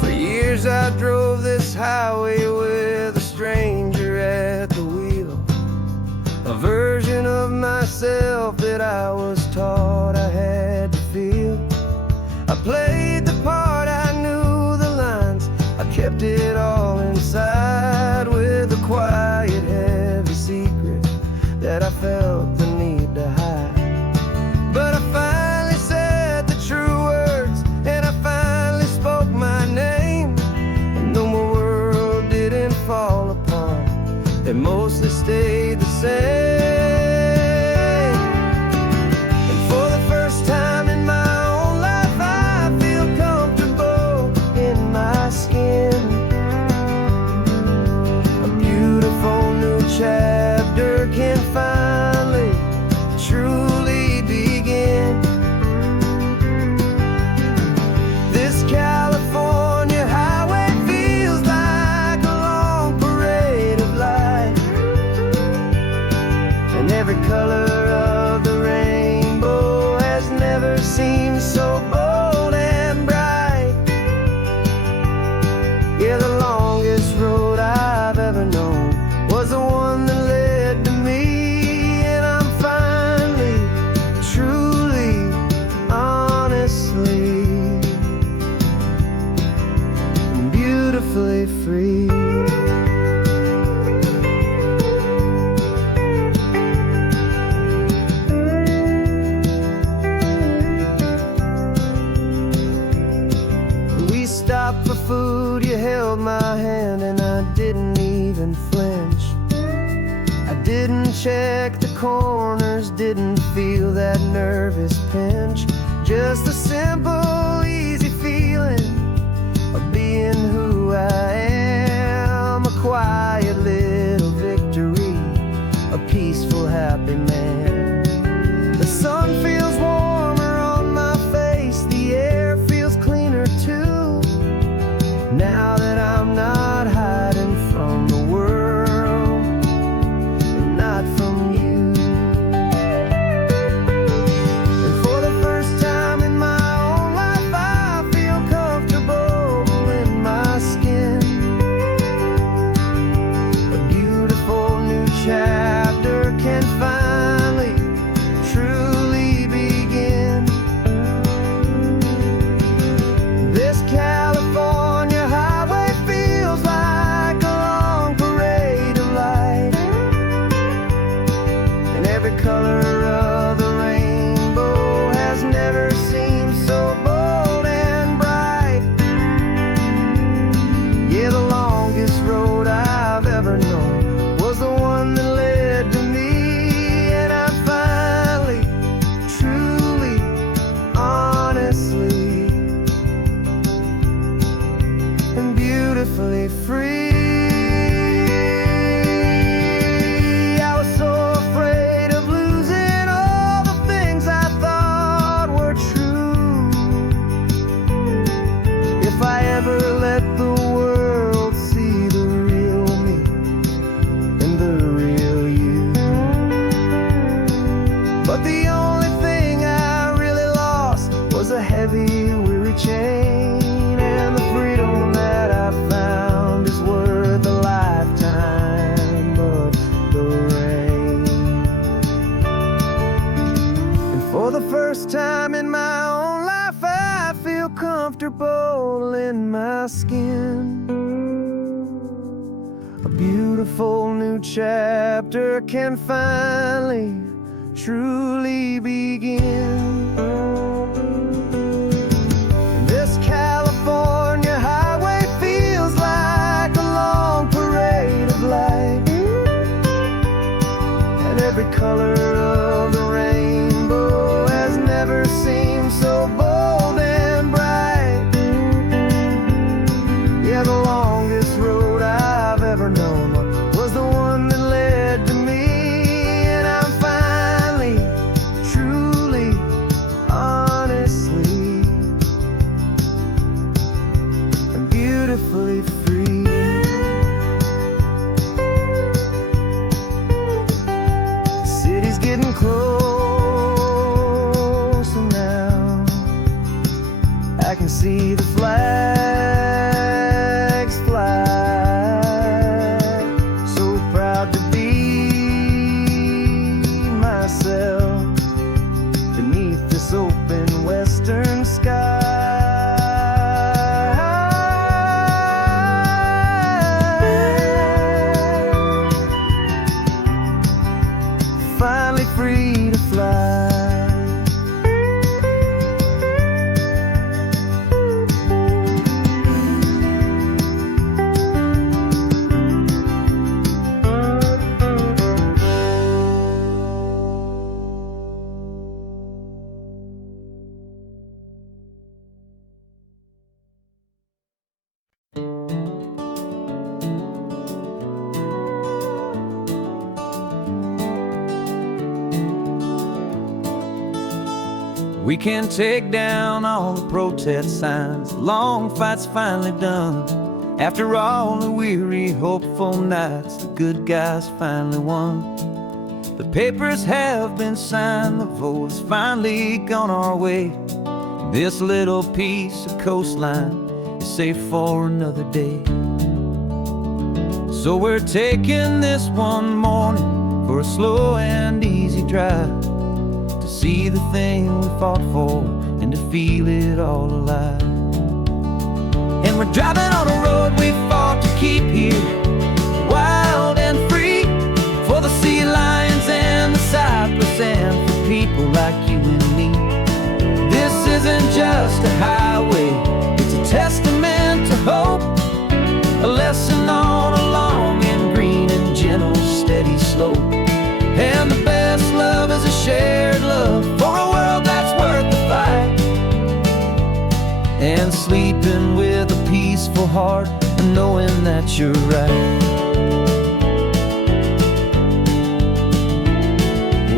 For years I drove this highway with a stranger at the wheel, a version of myself that I was taught I had to feel. I played the part, I knew the lines, I kept it all inside with a quiet, heavy secret that I felt the need to hide. But I finally said the true words, and I finally spoke my name. And though my world didn't fall apart, it mostly stayed the same. And for the first time in my own life, I feel comfortable in my skin. A beautiful new chapter can finally truly begin. This California highway feels like a long parade of light, and every color of the rainbow has never seemed so bold and bright. Yeah, the longest road I've ever known was the one that led to me, and I'm finally, truly, honestly, beautifully free. We stopped for food, you held my hand, and I didn't even flinch. I didn't check the corners, didn't feel that nervous pinch. Just a simple, easy feeling of being who I am. A quiet little victory, a peaceful, happy man. The sun feels warmer on my face, the air feels cleaner too. Now beautifully free. I was so afraid of losing all the things I thought were true. If I ever let the world see the real me and the real you. But the only thing I really lost was a heavy, weary chain. And the freedom that I found is worth a lifetime of the rain. And for the first time in my own life, I feel comfortable in my skin. A beautiful new chapter can finally, truly begin. This California highway feels like a long parade of light, and every color of the rainbow has never seemed so bold and bright. Yeah, the longest road I've ever known was the one that led to me. And I'm finally, truly, honestly, I'm beautifully free. The city's getting closer now. I can see the flags fly. So proud to be myself beneath this open western sky. Finally free to fly. We can take down all the protest signs. Long fight's finally done. After all the weary, hopeful nights, the good guys finally won. The papers have been signed, the vote's finally gone our way. This little piece of coastline is safe for another day. So we're taking this one morning for a slow and easy drive, to see the thing we fought for and to feel it all alive. And we're driving on a road we fought to keep here, wild and free, for the sea lions and the cypress and for people like you and me. This isn't just a highway, it's a testament to hope, a lesson on a long and green and gentle steady slope. And the best love is a shared love for a world that's worth the fight, and sleeping with a peaceful heart and knowing that you're right.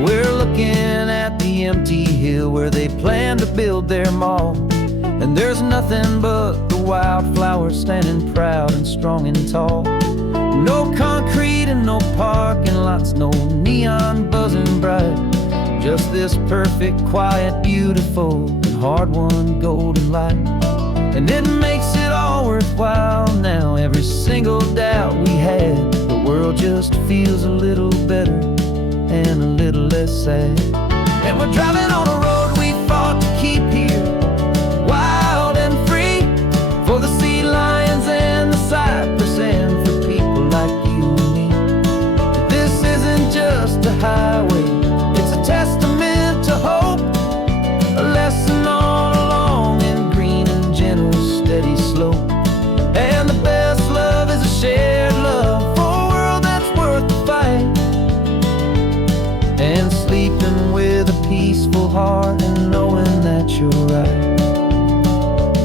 We're looking at the empty hill where they plan to build their mall, and there's nothing but the wildflowers standing proud and strong and tall. No concrete and no parking lots, no neon buzzing bright, just this perfect, quiet, beautiful, and hard-won golden light. And it makes it all worthwhile now. Every single doubt we had, the world just feels a little better and a little less sad. And we're driving on a road we fought to keep here, wild and free, for the sea lions and the cypress and for people like you and me. This isn't just a highway, it's a testament to hope, a lesson on a long and green and gentle steady slope. And the best love is a shared love for a world that's worth the fight, and sleeping with a peaceful heart and knowing that you're right.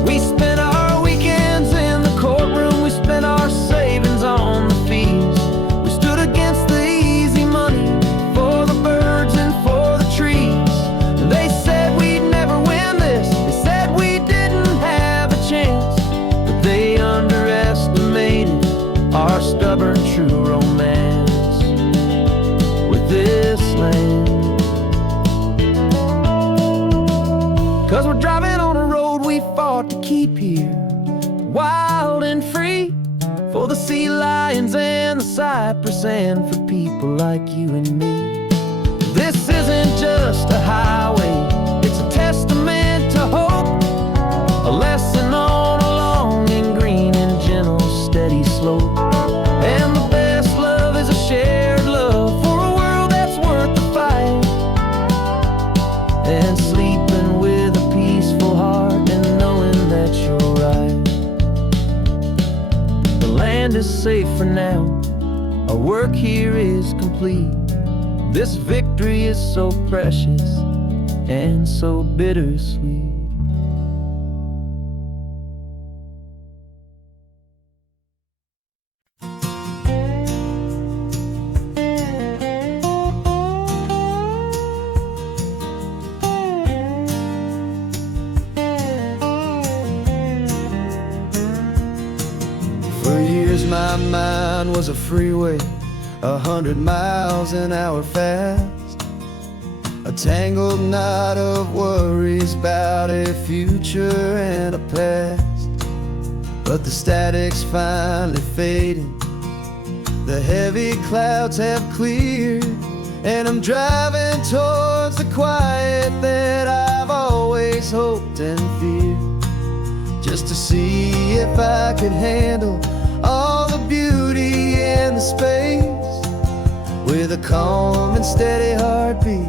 We spent our weekends in the courtroom, we spent keep here, wild and free, for the sea lions and the cypress, and for people like you and me. This isn't just a highway, it's a testament to hope, a lesson on a long and green and gentle steady slope. And the best love is a shared love for a world that's worth the fight, and sleeping with a peaceful heart and knowing that you're right. The land is safe for now, our work here is complete. This victory is so precious and so bittersweet. For years my mind was a freeway, 100 miles an hour fast, a tangled knot of worries about a future and a past. But the static's finally fading, the heavy clouds have cleared, and I'm driving towards the quiet that I've always hoped and feared, just to see if I could handle all the beauty and the space, with a calm and steady heartbeat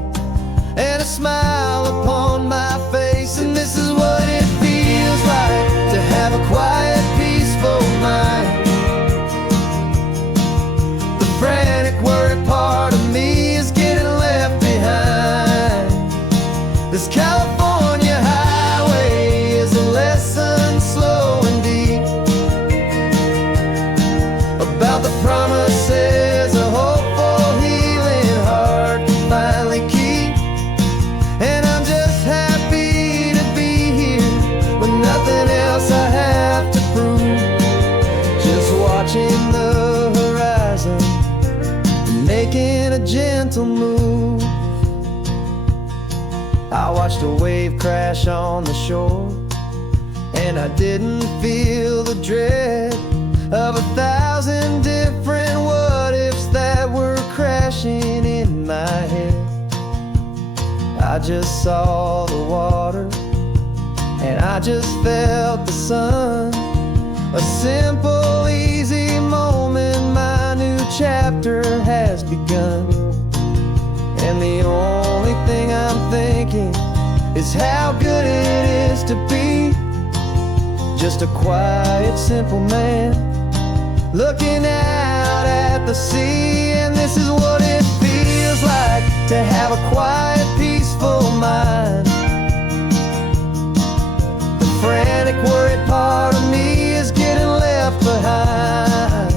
and a smile upon my face. And this is what it feels like to have a quiet, peaceful mind. The frantic, worried part of me is getting left behind. This California highway is a lesson slow and deep about the promises a hopeful, healing heart can finally keep. And I'm just happy to be here with nothing else I have to prove, just watching the horizon and making a gentle move. I watched a wave crash on the shore, and I didn't feel the dread of 1,000 different what-ifs that were crashing in my head. I just saw the water, and I just felt the sun. A simple, easy moment, my new chapter has begun. And the only thing I'm thinking is how good it is to be just a quiet, simple man looking out at the sea. And this is what it feels like to have a quiet, peaceful mind. The frantic, worried part of me is getting left behind.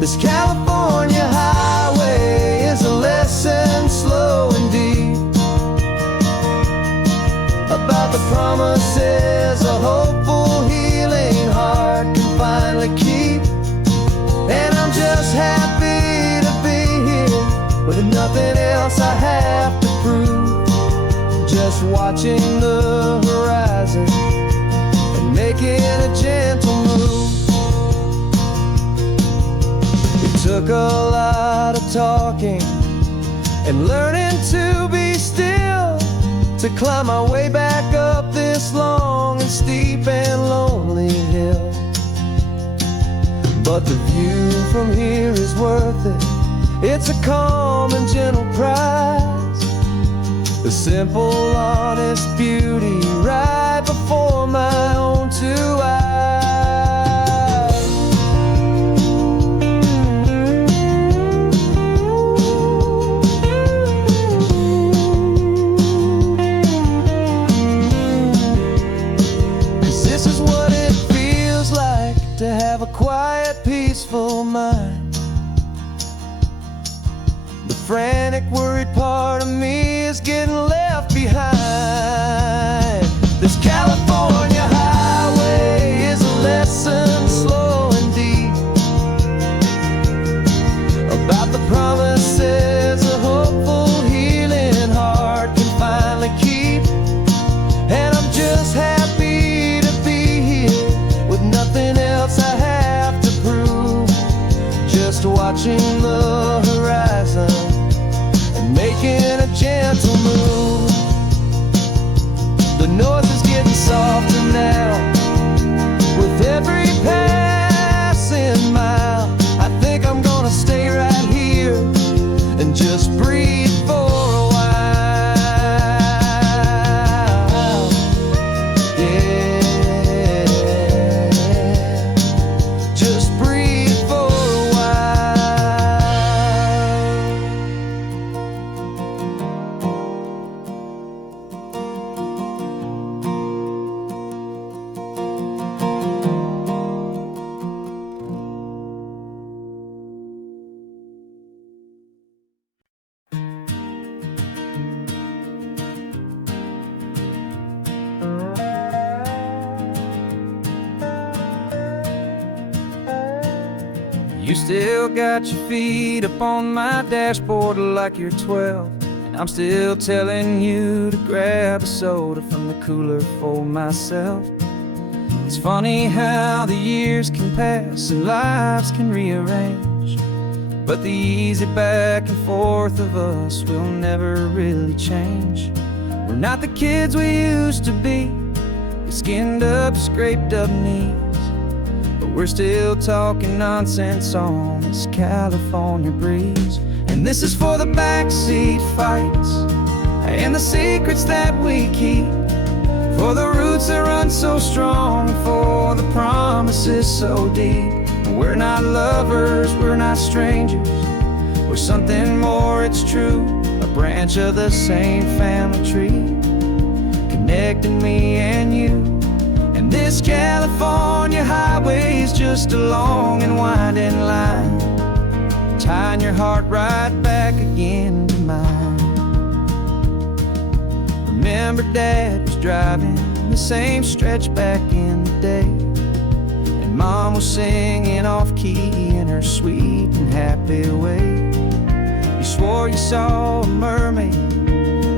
This California highway is a lesson slow and deep about the promises a hopeful, healing heart can finally keep. And I'm just happy to be here with nothing else I have to prove, just watching the horizon and making a gentle move. It took a lot of talking and learning to be still to climb my way back up this long and steep and lonely hill. But the view from here is worth it. It's a calm and gentle prize, the simple, honest beauty right before my own two eyes. To have a quiet, peaceful mind. The frantic, worried part of me is getting left behind. This California highway is a lesson slow and deep about the promises a hopeful, healing heart can finally keep. And I'm just happy to be watching the horizon and making a gentle move. The noise is getting softer now with every passing mile. I think I'm gonna stay right here and just breathe for a while. Yeah, just breathe for a while. You still got your feet up on my dashboard like you're 12, and I'm still telling you to grab a soda from the cooler for myself. It's funny how the years can pass and lives can rearrange, but the easy back and forth of us will never really change. We're not the kids we used to be, with skinned up, scraped up knees, but we're still talking nonsense on this California breeze. And this is for the backseat fights and the secrets that we keep, for the roots that run so strong, for the promises so deep. We're not lovers, we're not strangers, we're something more, it's true. A branch of the same family tree, connecting me and you. And this California highway is just a long and winding line, tying your heart right back again to mine. Remember Dad was driving the same stretch back in the day, and Mom was singing off-key in her sweet and happy way. You swore you saw a mermaid,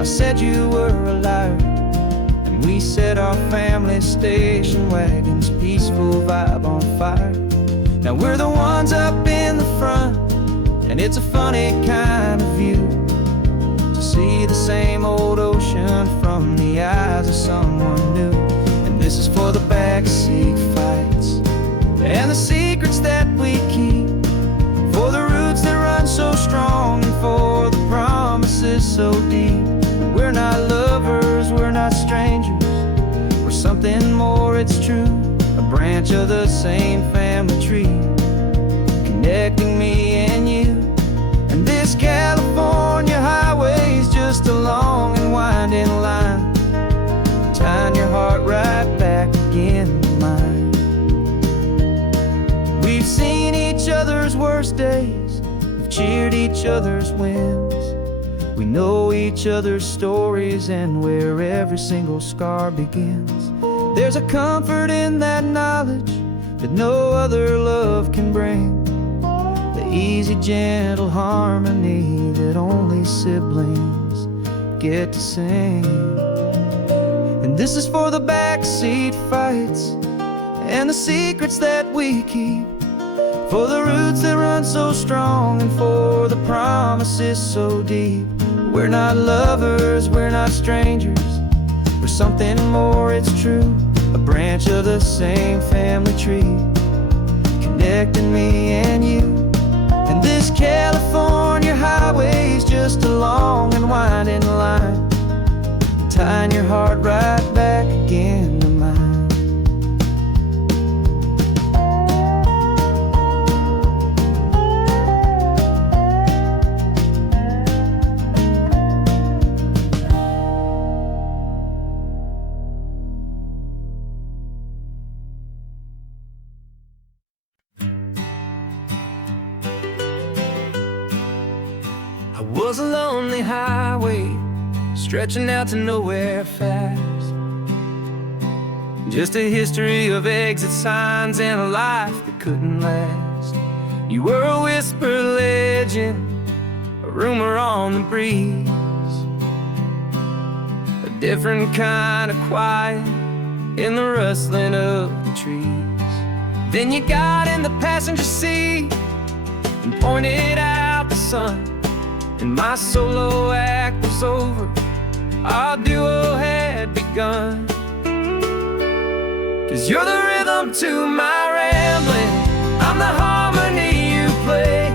I said you were a liar, and we set our family station wagon's peaceful vibe on fire. Now we're the ones up in the front, and it's a funny kind of view to see the same old ocean from the eyes of someone new. And this is for the backseat fights and the secrets that we keep, for the roots that run so strong, and for the promises so deep. We're not lovers, we're not strangers, we're something more, it's true. A branch of the same family tree, connecting me and you. And this California highway is just a long and winding line, tying your heart right back again to mine. We've seen each other's worst days, we've cheered each other's wins. We know each other's stories and where every single scar begins. There's a comfort in that knowledge that no other love can bring, the easy, gentle harmony that only siblings get to sing. And this is for the backseat fights and the secrets that we keep, for the roots that run so strong, and for the promises so deep. We're not lovers, we're not strangers, we're something more, it's true. A branch of the same family tree, connecting me and you. And this California highway is just a long and winding line, tying your heart right back again to mine. I was a lonely highway, stretching out to nowhere fast. Just a history of exit signs and a life that couldn't last. You were a whisper legend, a rumor on the breeze, a different kind of quiet in the rustling of the trees. Then you got in the passenger seat, and pointed out the sun. And my solo act was over, our duo had begun. 'Cause you're the rhythm to my rambling, I'm the harmony you play.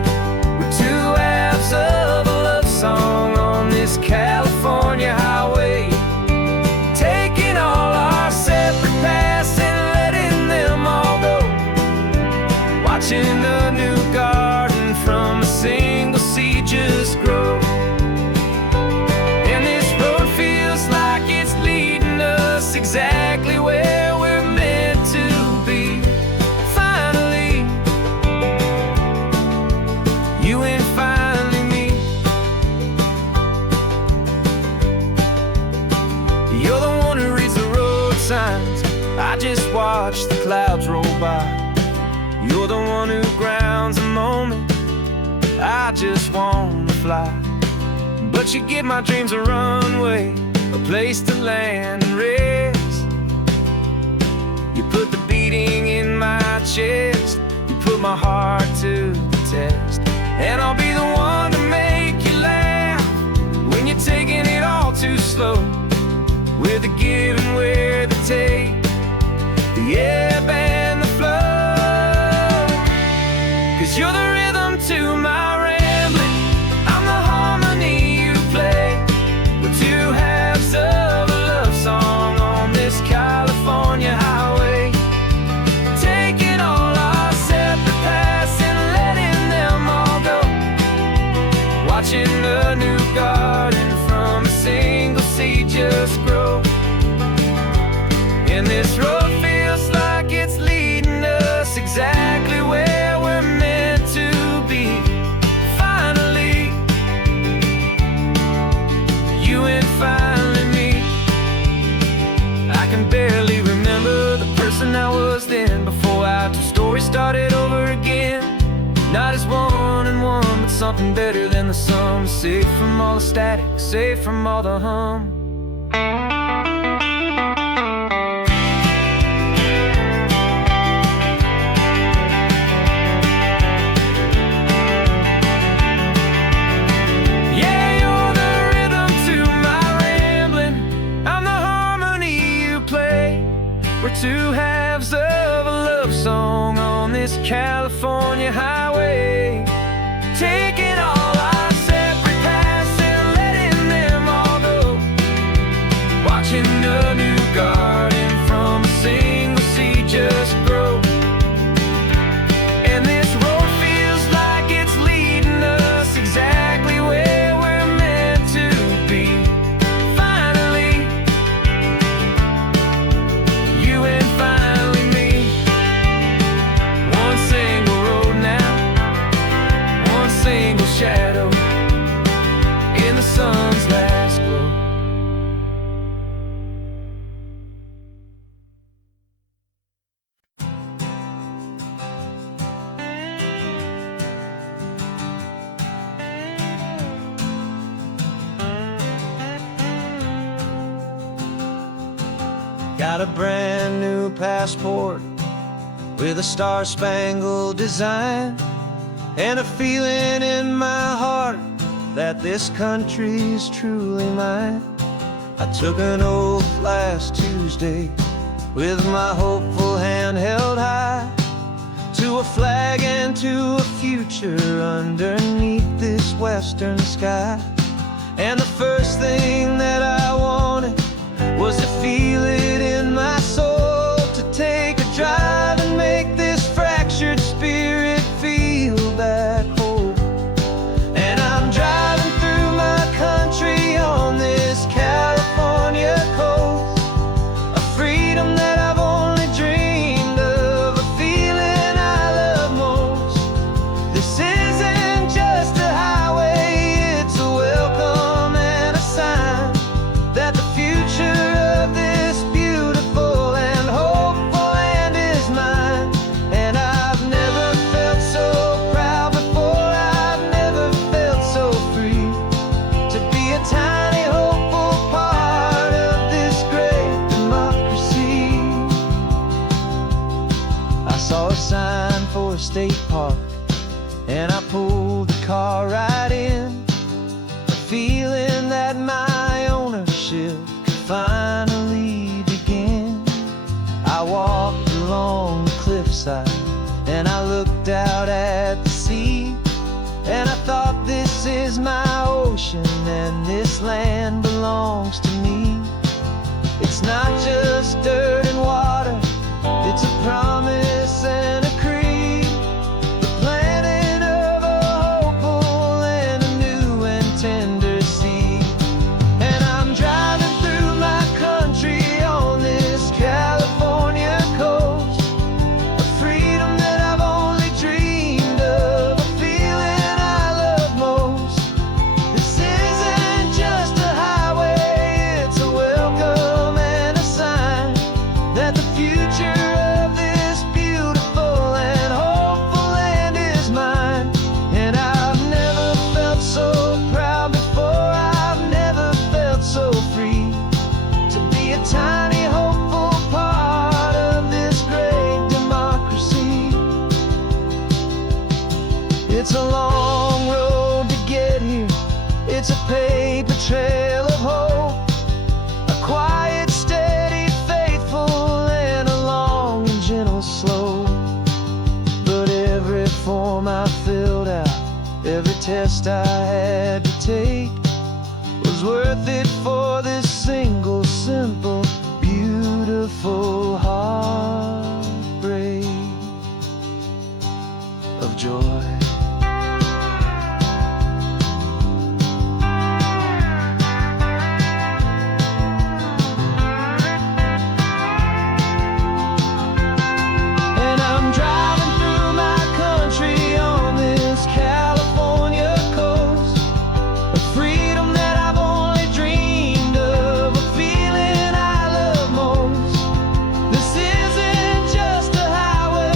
We're two halves of a love song on this California highway, taking all our separate paths and letting them all go, watching a new garden from a single seed just grow. And this road feels like it's leading us exactly where we're meant to be. Finally, you and finally me. You're the one who reads the road signs, I just watch the clouds roll by. You're the one who grounds a moment, I just wanna fly. But you give my dreams a runway, a place to land and rest. You put the beating in my chest, you put my heart to the test. And I'll be the one to make you laugh when you're taking it all too slow. We're the give and we're the take, the ebb and the flow. 'Cause you're the rhythm to my rambling, I'm the harmony you play. We're two halves of a love song on this California highway, taking all our separate paths and letting them all go, watching a new garden from a single seed just grow. And this road feels like it's leading us exactly where we're meant to be. Finally, you and finally me. I can barely remember the person I was then, before our two stories started over again. Not as one and one, but something better than the sum. Safe from all the static, safe from all the hum. We're two halves of a love song on this California highway, taking all our separate paths and letting them all go, watching a new garden from a single seed just grow. And this road feels like it's leading us exactly where we're meant to be. Finally, you and finally me. One single road now, one single shadow in the sun's last glow. Got a brand new passport with a star-spangled design, and a feeling in my heart that this country's truly mine. I took an oath last Tuesday with my hopeful hand held high, to a flag and to a future underneath this western sky. And the first thing that I wanted was to feel it in my soul, to take a drive and make this fractured spirit feel back home. And I'm driving through my country on this California coast, a freedom that I've only dreamed of, a feeling I love most. This isn't just a highway, it's a welcome and a sign that the future of this beautiful and hopeful land is mine. And I've never felt so proud before, I've never felt so free, to be a tiny hopeful part of this great democracy. I saw a sign for a state park, and I pulled the car right in, feeling that my ownership could finally begin. I walked along the cliffside and I looked out at the sea, and I thought, this is my ocean and this land belongs to me. It's not just dirt and water, it's a promise and a creed, the planting of a hopeful and a new and tender seed. And I'm driving through my country on this California coast, a freedom that I've only dreamed of, a feeling I love most. This isn't just a highway, it's a welcome and a sign that the future of this beautiful and hopeful land is mine. And I've never felt so proud before, I've never felt so free to be a tiny hopeful part of this great democracy. It's a long road to get here, it's a paper trail of hope, a quiet, steady, faithful, and a long and gentle slope. But every form I filled out, every test I had to take, was worth it for this single, simple, beautiful heartbreak of joy. And I'm driving through my country on this California coast, a freedom that I've only dreamed of, a feeling I love most. This isn't just a highway,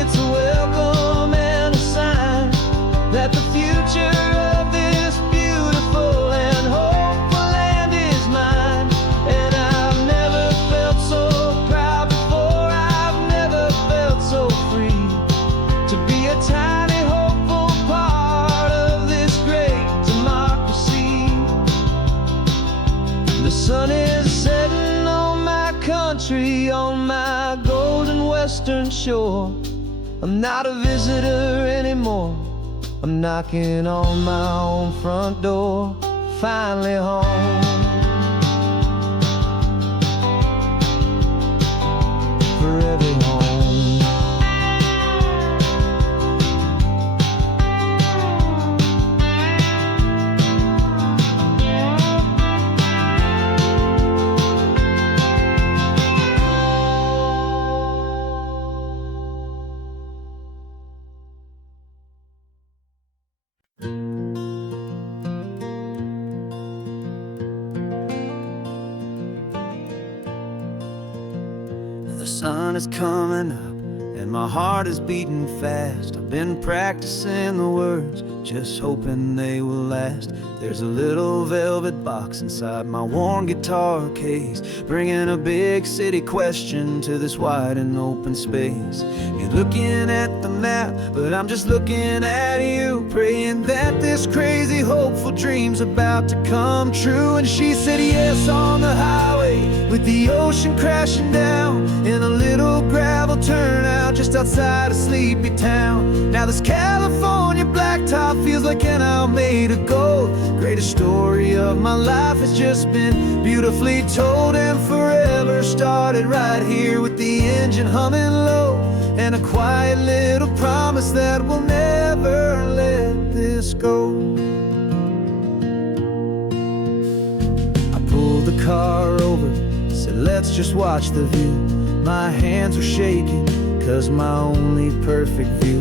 it's a welcome and a sign that the future of this beautiful and hopeful land is mine. And I've never felt so proud before, I've never felt so free to be a tiny hopeful part of this great democracy. The sun is setting on my country, on my golden western shore. I'm not a visitor anymore, I'm knocking on my own front door, finally home. Forever home. The sun is coming up and my heart is beating fast. I've been practicing the words, just hoping they will last. There's a little velvet box inside my worn guitar case, bringing a big city question to this wide and open space. You're looking at the map, but I'm just looking at you, praying that this crazy hopeful dream's about to come true. And she said yes on the highway, with the ocean crashing down, in a little gravel turnout just outside a sleepy town. Now this California blacktop feels like an owl made of gold. Greatest story of my life has just been beautifully told, and forever started right here with the engine humming low, and a quiet little promise that we'll never let this go. I pulled the car over, said let's just watch the view. My hands were shaking, cause my only perfect view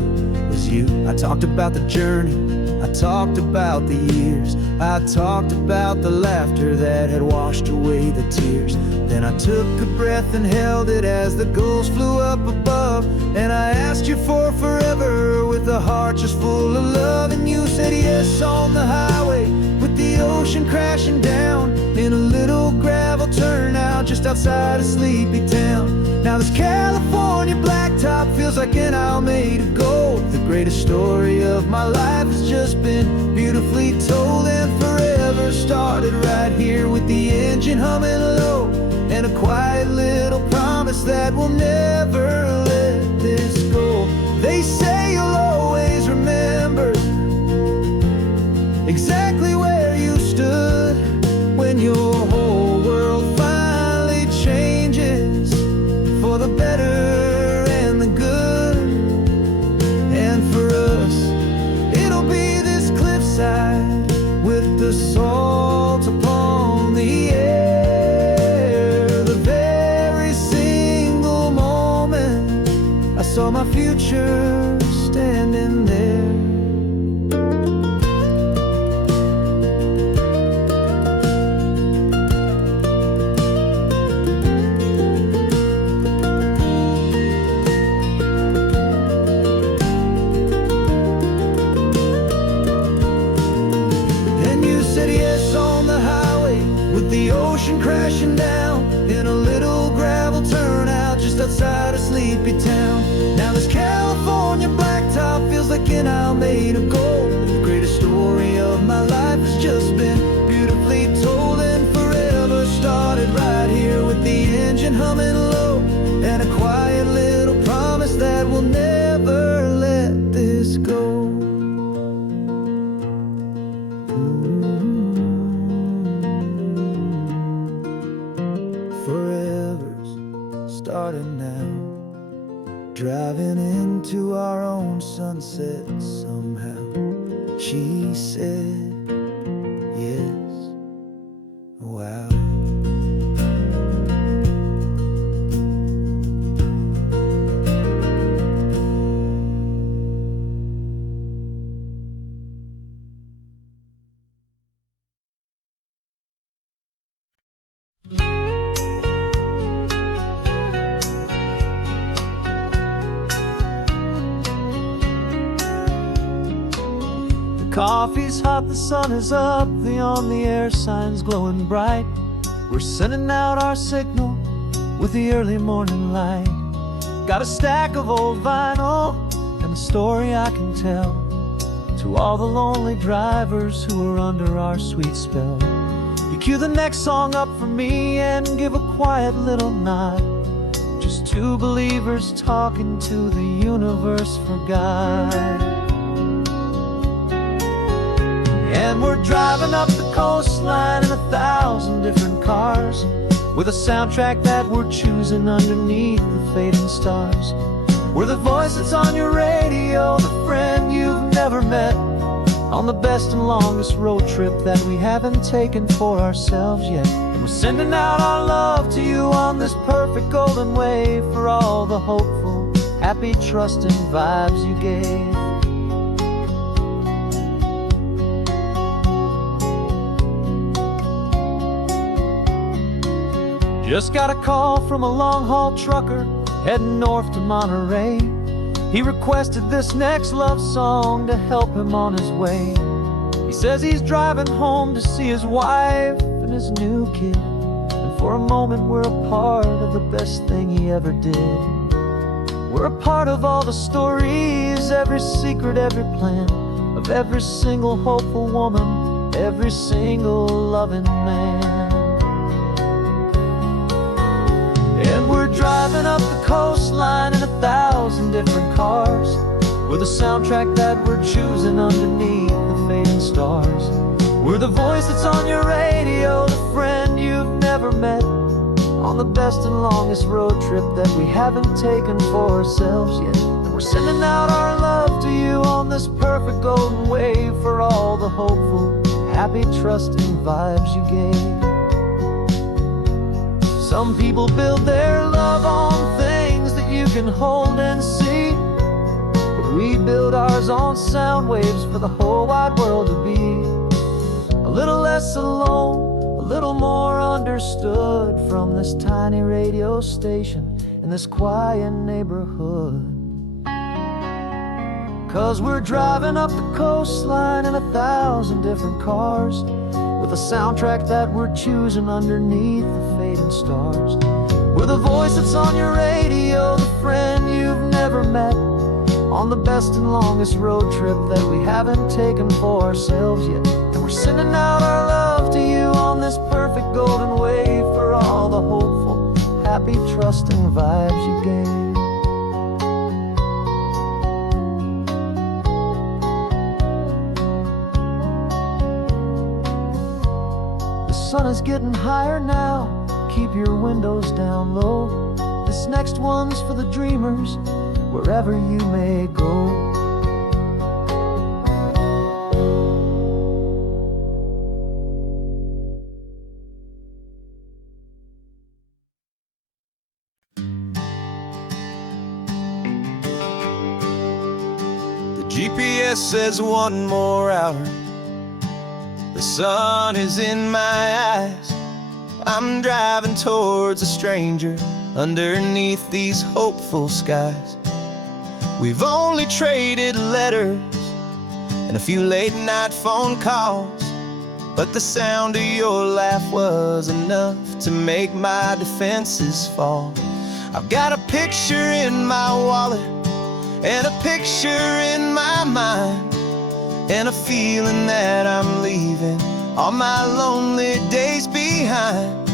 was you. I talked about the journey, I talked about the years, I talked about the laughter that had washed away the tears. Then I took a breath and held it as the gulls flew up above, and I asked you for forever with a heart just full of love. And you said yes on the highway, with the ocean crashing down, in a little gravel turnout just outside a sleepy town. Now this California blacktop feels like an owl made of gold. The greatest story of my life has just been beautifully told and forever started right here with the engine humming low and a quiet little promise that we'll never let this go. They say you'll always remember exactly where you stood when your whole world finally changes for the better and the good. And for us, it'll be this cliffside with the salt upon the air. The very single moment I saw my future standing there. The ocean crashing down in a little gravel turnout just outside a sleepy town. Now this California blacktop feels like an isle made of gold. The greatest story of my life has just been beautifully told and forever started right here with the engine humming low and a quiet little promise that we'll never let this go. Forever's starting now, driving into our own sunset somehow. She said, yes, wow. Coffee's hot, the sun is up, the on-the-air sign's glowing bright. We're sending out our signal with the early morning light. Got a stack of old vinyl and a story I can tell to all the lonely drivers who are under our sweet spell. You cue the next song up for me and give a quiet little nod. Just two believers talking to the universe for God. And we're driving up the coastline in 1,000 different cars with a soundtrack that we're choosing underneath the fading stars. We're the voice that's on your radio, the friend you've never met, on the best and longest road trip that we haven't taken for ourselves yet. And we're sending out our love to you on this perfect golden wave for all the hopeful, happy, trusting vibes you gave. Just got a call from a long-haul trucker heading north to Monterey. He requested this next love song to help him on his way. He says he's driving home to see his wife and his new kid, and for a moment we're a part of the best thing he ever did. We're a part of all the stories, every secret, every plan, of every single hopeful woman, every single loving man. And we're driving up the coastline in 1,000 different cars with a soundtrack that we're choosing underneath the fading stars. We're the voice that's on your radio, the friend you've never met, on the best and longest road trip that we haven't taken for ourselves yet. And we're sending out our love to you on this perfect golden wave for all the hopeful, happy, trusting vibes you gave. Some people build their love on things that you can hold and see, but we build ours on sound waves for the whole wide world to be a little less alone, a little more understood from this tiny radio station in this quiet neighborhood. 'Cause we're driving up the coastline in 1,000 different cars with a soundtrack that we're choosing underneath the fading stars. We're the voice that's on your radio, the friend you've never met, on the best and longest road trip that we haven't taken for ourselves yet. And we're sending out our love to you on this perfect golden wave for all the hopeful, happy, trusting vibes you gave. The sun is getting higher now, keep your windows down low. This next one's for the dreamers, wherever you may go. The GPS says one more hour. The sun is in my eyes. I'm driving towards a stranger underneath these hopeful skies. We've only traded letters and a few late night phone calls, but the sound of your laugh was enough to make my defenses fall. I've got a picture in my wallet and a picture in my mind, and a feeling that I'm leaving all my lonely days behind.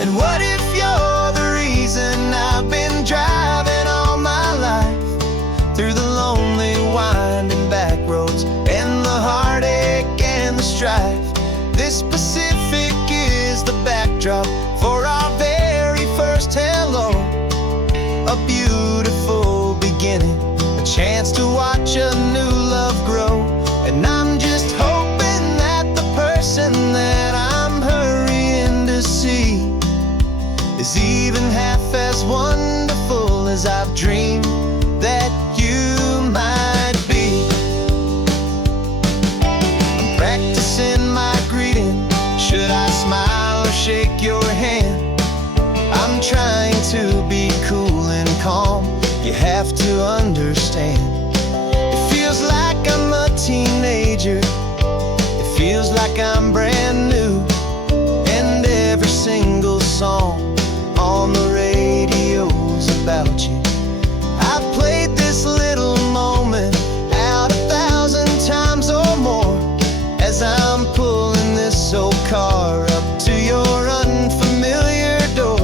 And what if you're the reason I've been driving all my life, through the lonely winding back roads and the heartache and the strife? This Pacific is the backdrop for our very first hello, a beautiful beginning, a chance to watch a new love grow. And I'm just hoping that the person that I'm hurrying to see is even half as wonderful as I've dreamed that you might be. I'm practicing my greeting. Should I smile or shake your hand? I'm trying to be cool and calm. You have to understand. It feels like I'm a teenager. It feels like I'm brand new. And every single song on the radio's about you. I've played this little moment out 1,000 times or more as I'm pulling this old car up to your unfamiliar door.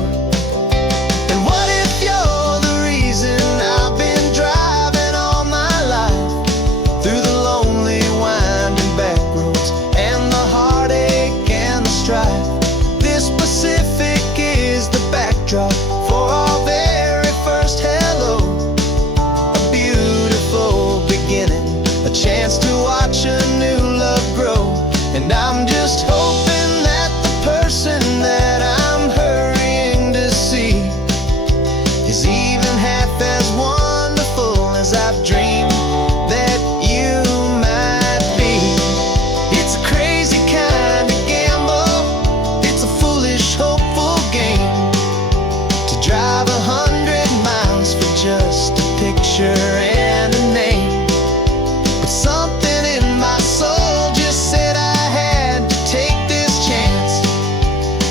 And what if you're the reason I've been driving all my life, through the lonely winding back roads and the heartache and the strife? This Pacific is the backdrop for our very first hello, a beautiful beginning, a chance to watch a new love grow. And I'm just hoping that the person that I'm hurrying to see is even half as wonderful as I've dreamed that you might be. It's a crazy kind of gamble, it's a foolish, hopeful game, to drive 100 miles for just a picture and a name. But something in my soul just said I had to take this chance,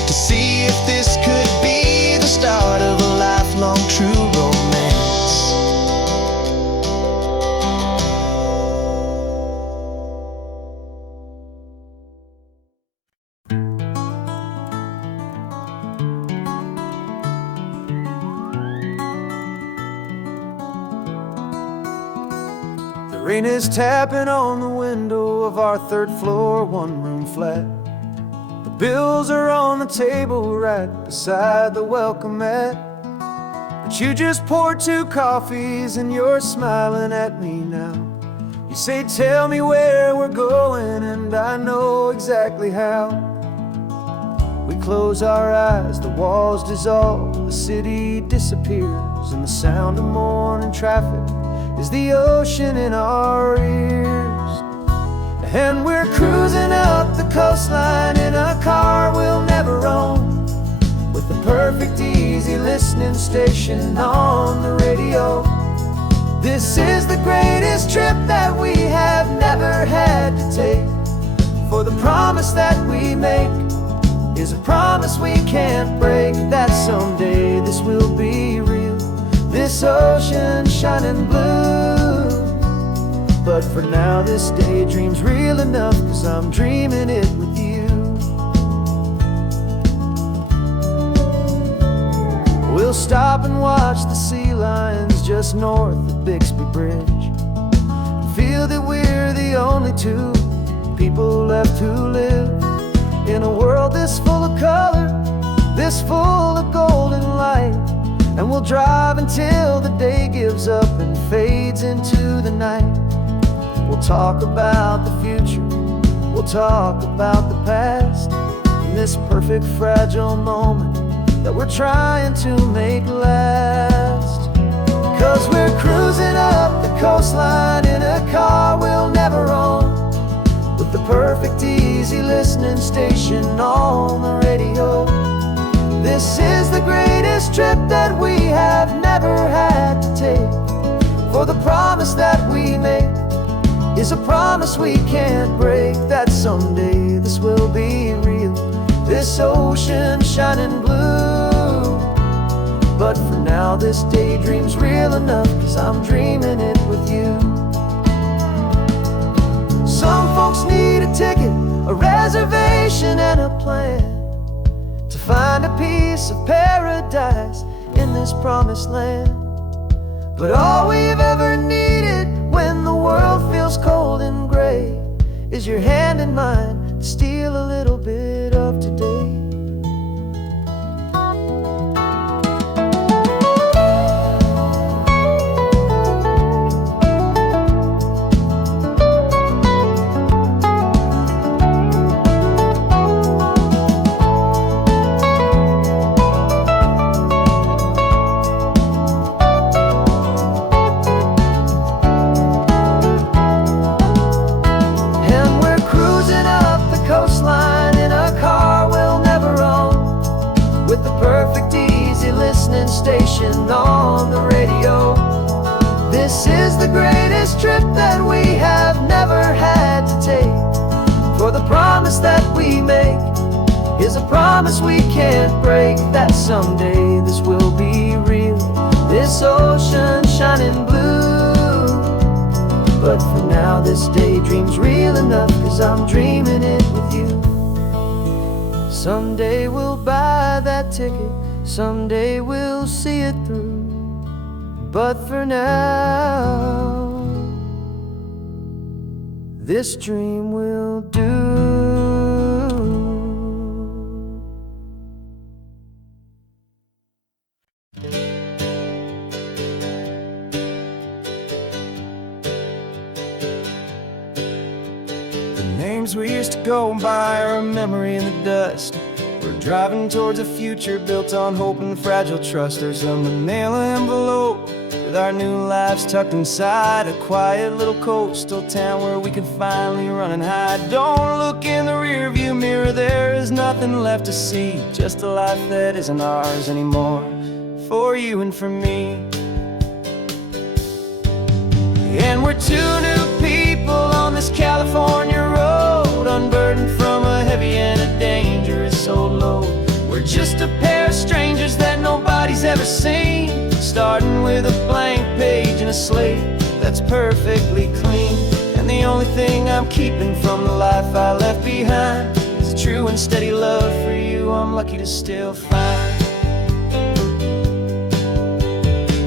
to see if this could be the start of a lifelong true romance. The rain is tapping on the window of our third floor, one-room flat. The bills are on the table right beside the welcome mat. But you just poured 2 coffees and you're smiling at me now. You say, tell me where we're going, and I know exactly how. We close our eyes, the walls dissolve, the city disappears, and the sound of morning traffic is the ocean in our ears. And we're cruising up the coastline in a car we'll never own, with the perfect easy listening station on the radio. This is the greatest trip that we have never had to take, for the promise that we make is a promise we can't break, that someday this will be real, this ocean shining blue. But for now this daydream's real enough, 'cause I'm dreaming it with you. We'll stop and watch the sea lions just north of Bixby Bridge, and feel that we're the only two people left who live in a world this full of color, this full of golden light. And we'll drive until the day gives up and fades into the night. We'll talk about the future, we'll talk about the past, in this perfect fragile moment that we're trying to make last. 'Cause we're cruising up the coastline in a car we'll never own, with the perfect easy listening station on the radio. This is the greatest trip that we have never had to take, for the promise that we make is a promise we can't break, that someday this will be real, this ocean shining blue. But for now this daydream's real enough, 'cause I'm dreaming it with you. Some folks need a ticket, a reservation and a plan, to find a piece of paradise in this promised land. But all we've ever needed when the world feels cold and gray is your hand in mine to steal a little bit of today. Station on the radio. This is the greatest trip that we have never had to take, for the promise that we make is a promise we can't break, that someday this will be real, this ocean shining blue. But for now this daydream's real enough, 'cause I'm dreaming it with you. Someday we'll buy that ticket, someday we'll see it through. But for now, this dream will do. The names we used to go by are a memory in the dust. We're driving towards a future built on hope and fragile trust. There's a manila envelope with our new lives tucked inside, a quiet little coastal town where we can finally run and hide. Don't look in the rearview mirror, there is nothing left to see, just a life that isn't ours anymore, for you and for me. And we're two new people on this California road, unburdened from a heavy and a dangerous old load. We're just a pair of strangers that nobody's ever seen, starting with a blank page and a slate that's perfectly clean. And the only thing I'm keeping from the life I left behind is a true and steady love for you I'm lucky to still find.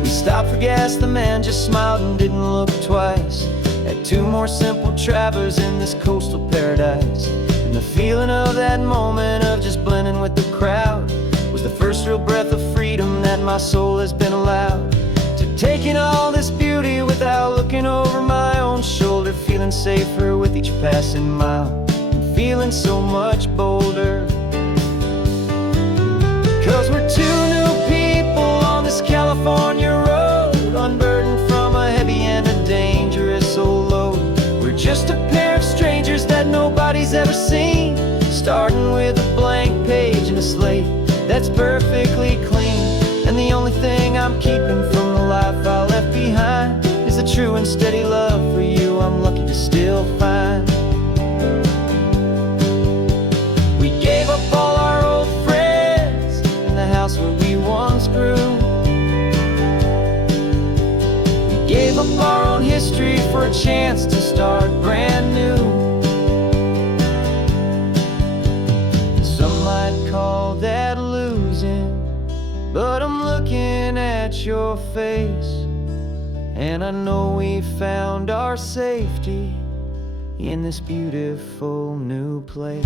We stopped for gas, the man just smiled and didn't look twice. Had two more simple travelers in this coastal paradise. And the feeling of that moment of just blending with the crowd was the first real breath of freedom that my soul has been allowed to take in all this beauty without looking over my own shoulder, feeling safer with each passing mile and feeling so much bolder. 'Cause we're two new people on this California road, unburdened from a heavy and a dangerous old load. We're just a pair of strangers that nobody's ever seen, starting with a blank page and a slate that's perfectly clean. And the only thing I'm keeping from the life I left behind is the true and steady love for you I'm lucky to still find. We gave up all our old friends in the house where we once grew. We gave gave up our own history for a chance to start brand new. Some might call that losing, but I'm looking at your face, and I know we found our safety in this beautiful new place.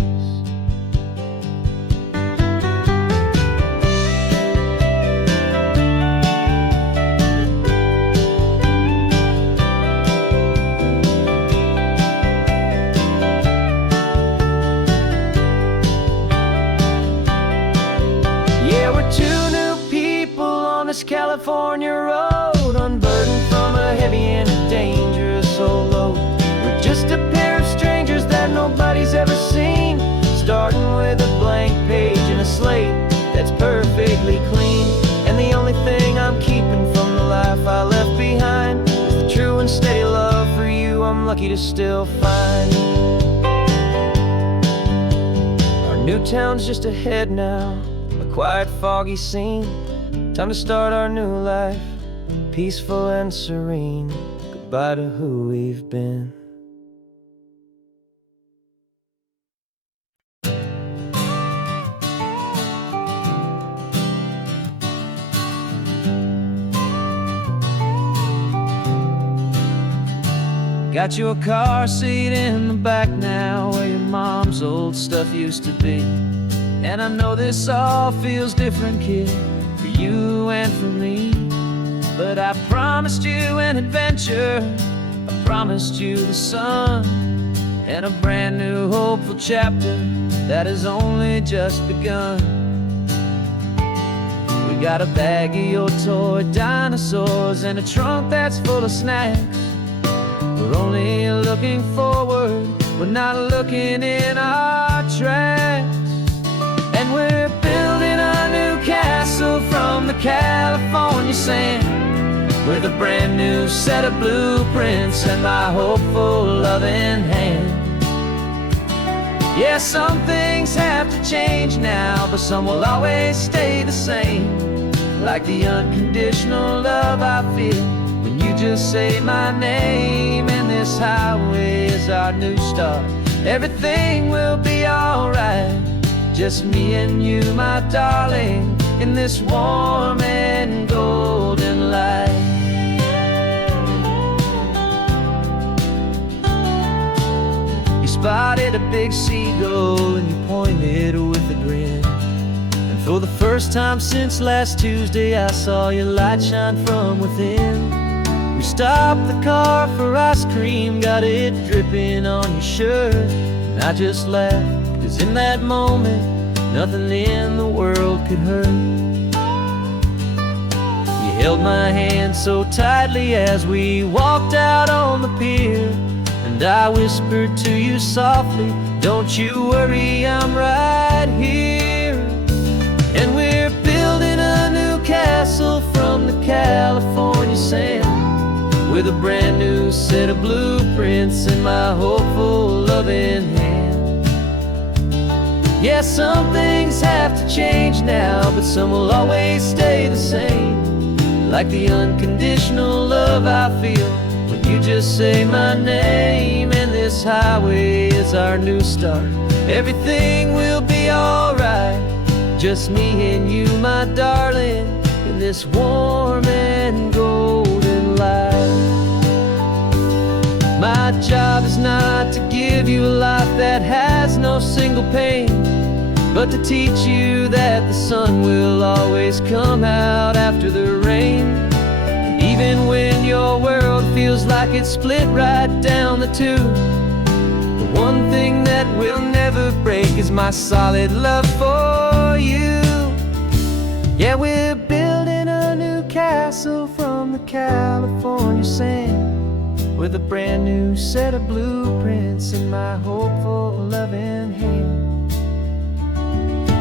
Yeah, we're two new people on this California road, unburdened from a heavy and dangerous old load. We're just a pair of strangers that nobody's ever seen, starting with a blank page and a slate that's perfectly clean. And the only thing I'm keeping from the life I left behind is the true and steady love for you I'm lucky to still find. Our new town's just ahead now, a quiet, foggy scene. Time to start our new life, peaceful and serene. Goodbye to who we've been. Got you a car seat in the back now, where your mom's old stuff used to be. And I know this all feels different, kid, for you and for me. But I promised you an adventure, I promised you the sun, and a brand new hopeful chapter that has only just begun. We got a bag of your toy dinosaurs and a trunk that's full of snacks. We're only looking forward, we're not looking in our tracks. And we're building a new castle from the California sand, with a brand new set of blueprints and my hopeful loving hand. Yeah, some things have to change now, but some will always stay the same. Like the unconditional love I feel when you just say my name. And this highway is our new start, everything will be alright. Just me and you, my darling, in this warm and golden light. You spotted a big seagull and you pointed with a grin. And for the first time since last Tuesday, I saw your light shine from within. We stopped the car for ice cream, got it dripping on your shirt. And I just laughed, 'cause in that moment, nothing in the world could hurt. You held my hand so tightly as we walked out on the pier, and I whispered to you softly, don't you worry, I'm right here. And we're building a new castle from the California sand, with a brand new set of blueprints in my hopeful loving hand. Yeah, some things have to change now, but some will always stay the same. Like the unconditional love I feel when you just say my name. And this highway is our new start, everything will be alright. Just me and you, my darling, in this warm and golden light. My job is not to give you a life that has no single pain, but to teach you that the sun will always come out after the rain. And even when your world feels like it's split right down the two, the one thing that will never break is my solid love for you. Yeah, we're building a new castle from the California sand, with a brand new set of blueprints in my hopeful loving hand.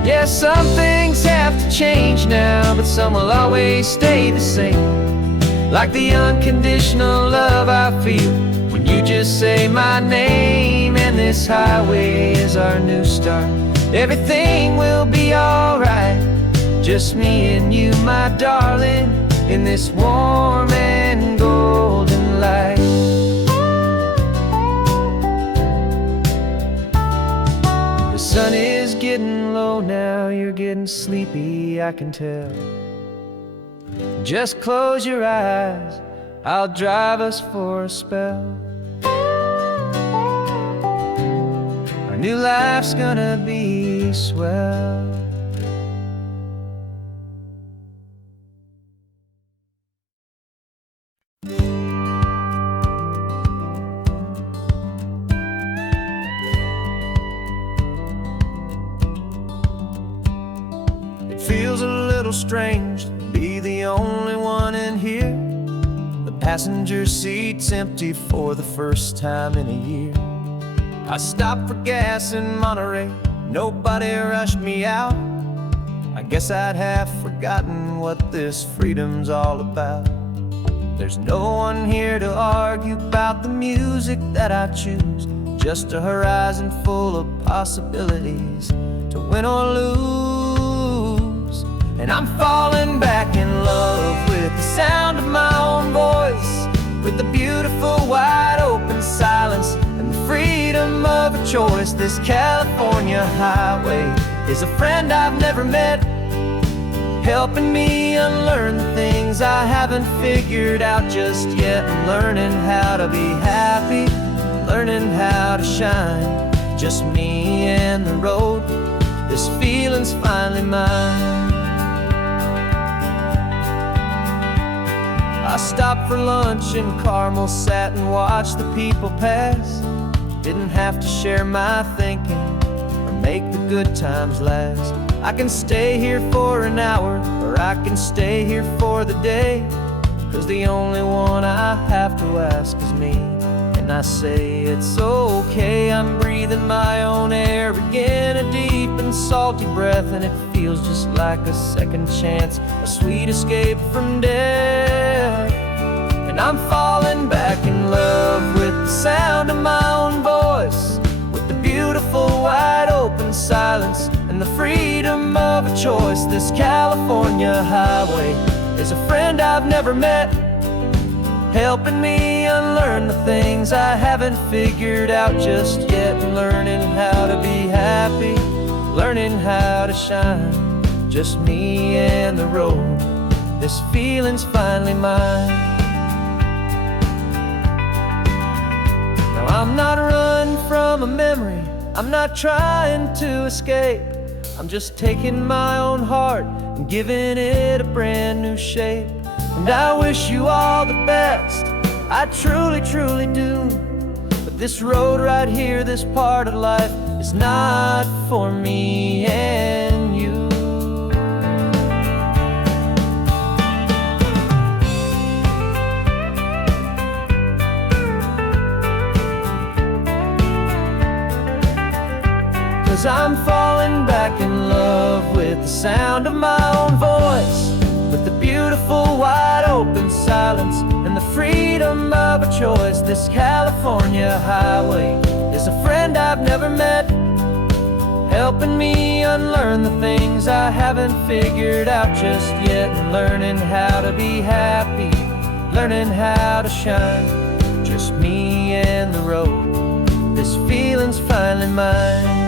Yeah, some things have to change now, but some will always stay the same. Like the unconditional love I feel when you just say my name. And this highway is our new start, everything will be alright. Just me and you, my darling, in this warm and golden sleepy, I can tell. Just close your eyes, I'll drive us for a spell. Our new life's gonna be swell. It feels a little strange to be the only one in here. The passenger seat's empty for the first time in a year. I stopped for gas in Monterey, nobody rushed me out. I guess I'd have forgotten what this freedom's all about. There's no one here to argue about the music that I choose, just a horizon full of possibilities to win or lose. And I'm falling back in love with the sound of my own voice, with the beautiful wide open silence and the freedom of a choice. This California highway is a friend I've never met, helping me unlearn the things I haven't figured out just yet. I'm learning how to be happy, learning how to shine, just me and the road. This feeling's finally mine. I stopped for lunch in Carmel, sat and watched the people pass. Didn't have to share my thinking or make the good times last. I can stay here for an hour, or I can stay here for the day, 'cause the only one I have to ask is me. And I say it's okay, I'm breathing my own air again, a deep and salty breath, and it feels just like a second chance, a sweet escape from death. And I'm falling back in love with the sound of my own voice, with the beautiful wide open silence and the freedom of a choice. This California highway is a friend I've never met, helping me unlearn the things I haven't figured out just yet. Learning how to be happy, learning how to shine, just me and the road. This feeling's finally mine. Now I'm not running from a memory, I'm not trying to escape. I'm just taking my own heart and giving it a brand new shape. And I wish you all the best, I truly, truly do. But this road right here, this part of life, is not for me and you. Cause I'm falling back in love with the sound of my own voice, with the beautiful wide open silence and the freedom of a choice. This California highway is a friend I've never met, helping me unlearn the things I haven't figured out just yet. And learning how to be happy, learning how to shine, just me and the road. This feeling's finally mine.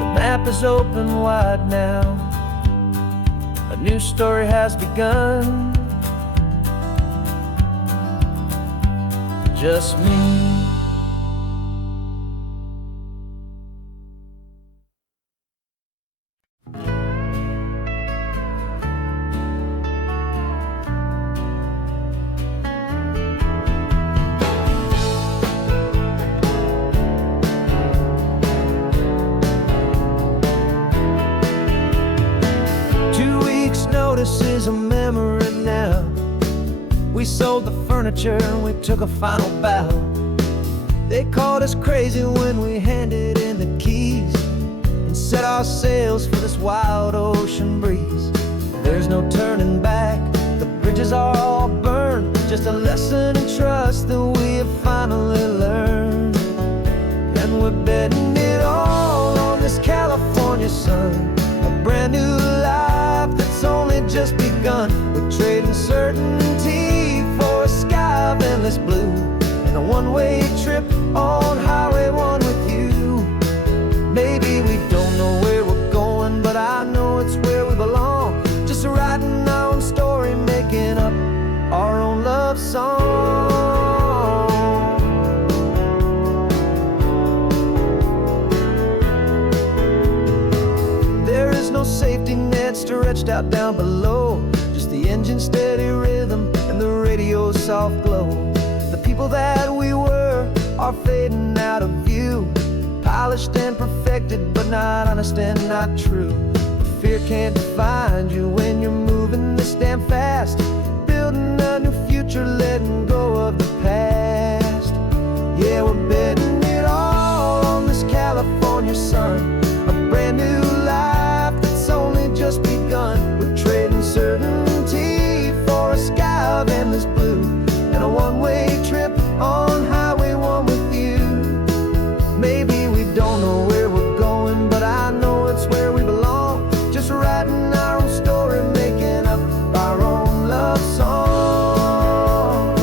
The map is open wide now, a new story has begun, just me. Notice is a memory now. We sold the furniture and we took a final bow. They called us crazy when we handed in the keys and set our sails for this wild ocean breeze. There's no turning back, the bridges are all burned, just a lesson in trust that we have finally learned. And we're betting it all on this California sun, a brand new life that's only just begun. We're trading certainty for a sky of endless blue, and a one-way trip on Highway 1 with you. out down below. Just the engine's steady rhythm and the radio's soft glow. The people that we were are fading out of view, polished and perfected, but not honest and not true. Fear can't find you when you're moving this damn fast, building a new future, letting go of the past. Yeah, we're betting it all on this California sun, a brand new life that's only just begun. We're trading certainty for a sky of endless blue and a one-way trip on Highway 1 with you. Maybe we don't know where we're going, but I know it's where we belong. Just writing our own story, making up our own love song.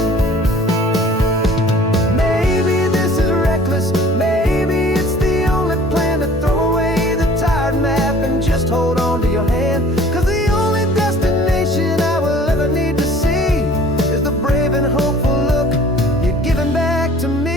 Maybe this is reckless, maybe it's the only plan to throw away the tired map and just hold on to your hand. 'Cause the only destination I will ever need to see is the brave and hopeful look you're giving back to me.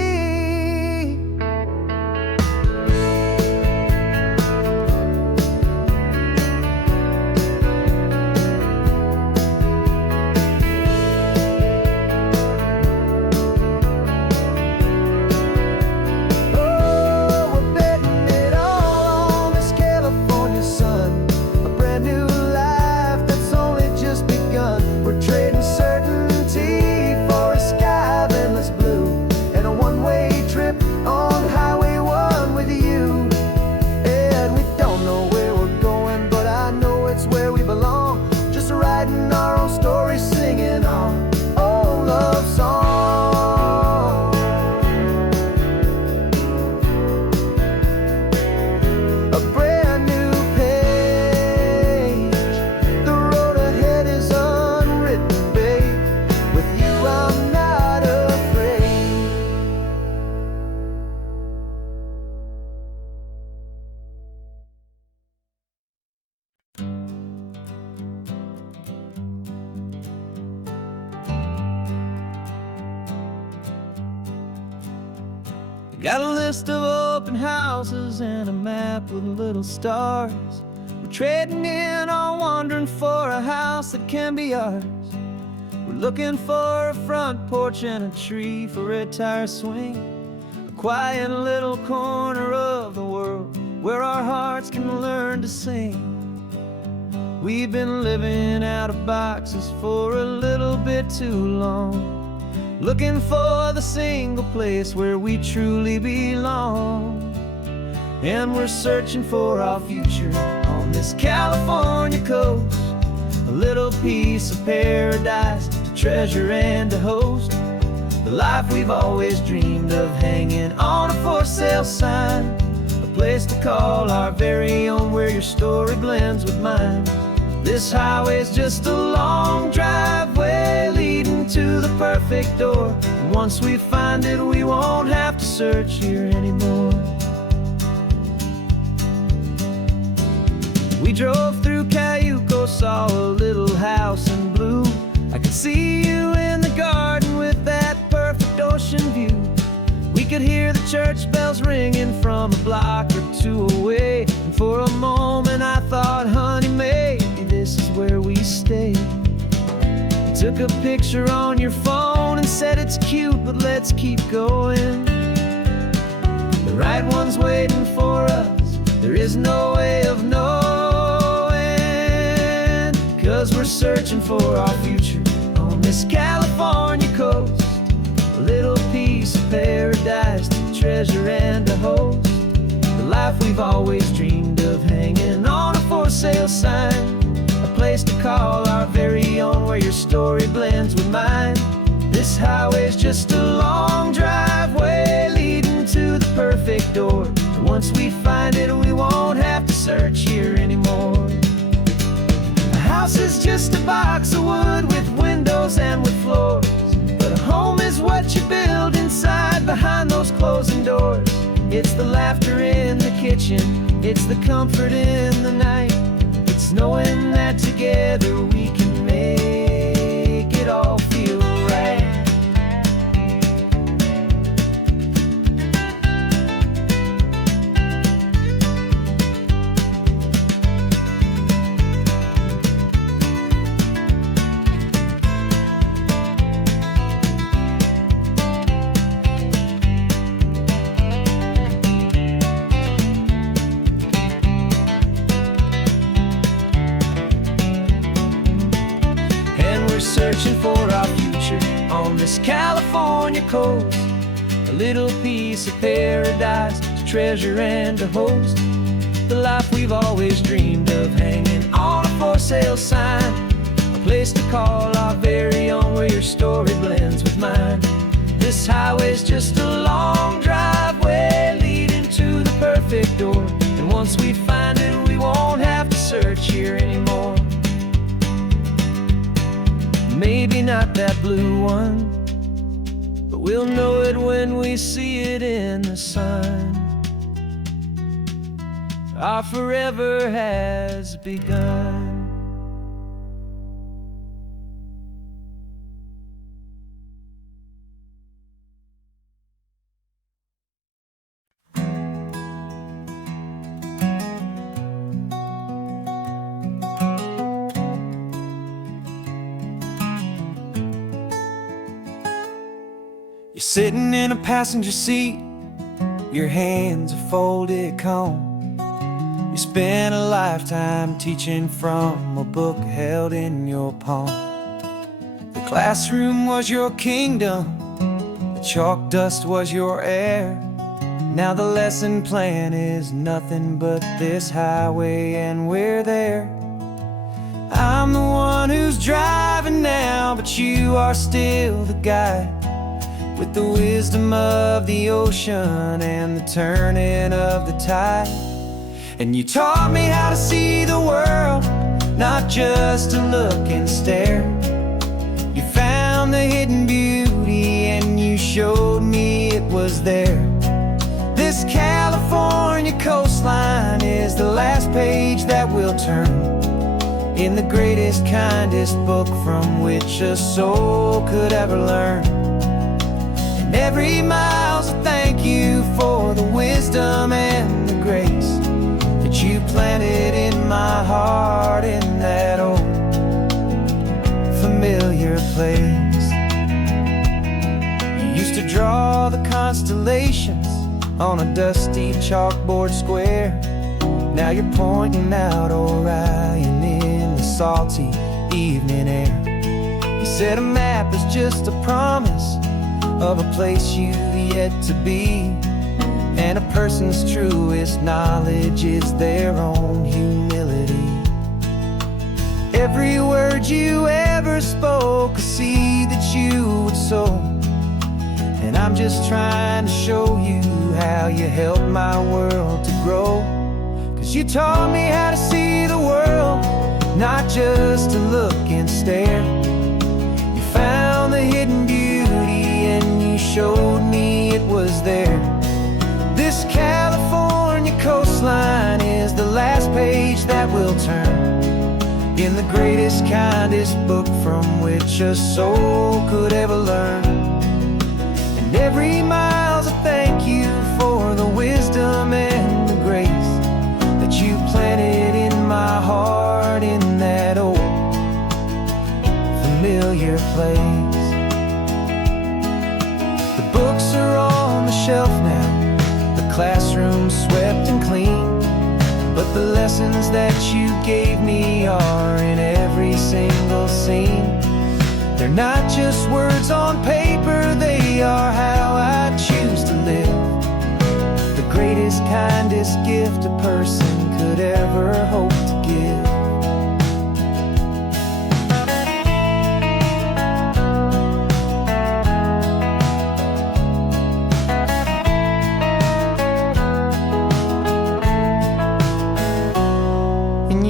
Got a list of open houses and a map with little stars. We're trading in on wandering for a house that can be ours. We're looking for a front porch and a tree for a tire swing, a quiet little corner of the world where our hearts can learn to sing. We've been living out of boxes for a little bit too long, looking for the single place where we truly belong. And we're searching for our future on this California coast, a little piece of paradise to treasure and to host, the life we've always dreamed of, hanging on a for sale sign, a place to call our very own where your story blends with mine. This highway's just a long driveway leading to the perfect door, and once we find it we won't have to search here anymore. We drove through Cayuco, saw a little house in blue. I could see you in the garden with that perfect ocean view. We could hear the church bells ringing from a block or two away, and for a moment I thought, honey, maybe this is where we stay. You took a picture on your phone and said it's cute, but let's keep going. The right one's waiting for us, there is no way of knowing, 'cause we're searching for our future on this California coast, a little piece of paradise to treasure and to host, the life we've always dreamed of, hanging on a for sale sign, a place to call our very own where your story blends with mine. This highway's just a long driveway leading to the perfect door, and once we find it we won't have to search here anymore. A house is just a box of wood with windows and with floors, but a home is what you build inside behind those closing doors. It's the laughter in the kitchen, it's the comfort in the night, it's knowing that together we can make it all feel right. searching for our future on this California coast. A little piece of paradise to treasure and to host. The life we've always dreamed of, hanging on a for sale sign. A place to call our very own, where your story blends with mine. This highway's just a long driveway leading to the perfect door. And once we find it, we won't have to search here anymore. Maybe not that blue one, but we'll know it when we see it in the sun. Our forever has begun. You're sitting in a passenger seat, your hands are folded calm. You spent a lifetime teaching from a book held in your palm. The classroom was your kingdom, the chalk dust was your air. Now the lesson plan is nothing but this highway, and we're there. I'm the one who's driving now, but you are still the guide, with the wisdom of the ocean and the turning of the tide. And you taught me how to see the world, not just to look and stare. You found the hidden beauty and you showed me it was there. This California coastline is the last page that we'll turn in the greatest, kindest book from which a soul could ever learn. And every mile's a thank you for the wisdom and the grace that you planted in my heart, in that old familiar place. You used to draw the constellations on a dusty chalkboard square. Now you're pointing out Orion in the salty evening air. You said a map is just a promise of a place you've yet to be, and a person's truest knowledge is their own humility. Every word you ever spoke, a seed that you would sow, and I'm just trying to show you how you helped my world to grow. 'Cause you taught me how to see the world, not just to look and stare. You found the hidden beauty and you showed me it was there. This California coastline is the last page that we'll turn in the greatest, kindest book from which a soul could ever learn. And every mile's a thank you for the wisdom and the grace that you planted in my heart, in that old familiar place. The books are on the shelf now, the classroom swept and clean, but the lessons that you gave me are in every single scene. They're not just words on paper, they are how I choose to live. The greatest, kindest gift a person could ever hope to give.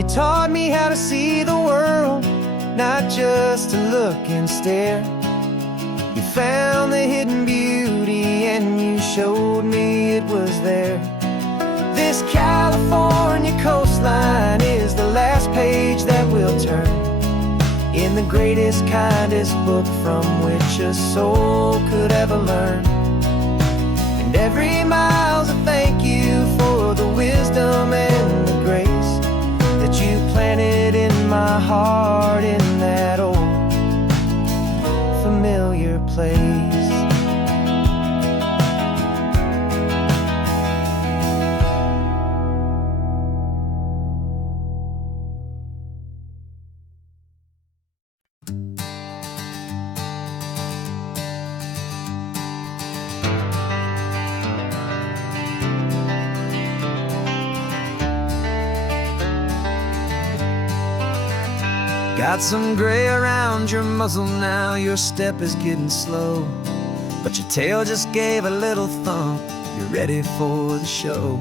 You taught me how to see the world, not just to look and stare. You found the hidden beauty and you showed me it was there. This California coastline is the last page that we'll turn in the greatest, kindest book from which a soul could ever learn. And every mile's a thank you for the wisdom and the grace that you planted in my heart, in that old familiar place. Got some gray around your muzzle now, your step is getting slow, but your tail just gave a little thump, you're ready for the show.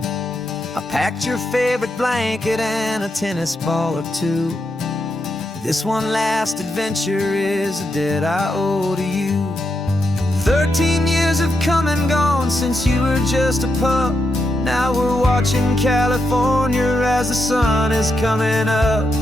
I packed your favorite blanket and a tennis ball or two. This one last adventure is a debt I owe to you. 13 years have come and gone since you were just a pup. Now we're watching California as the sun is coming up.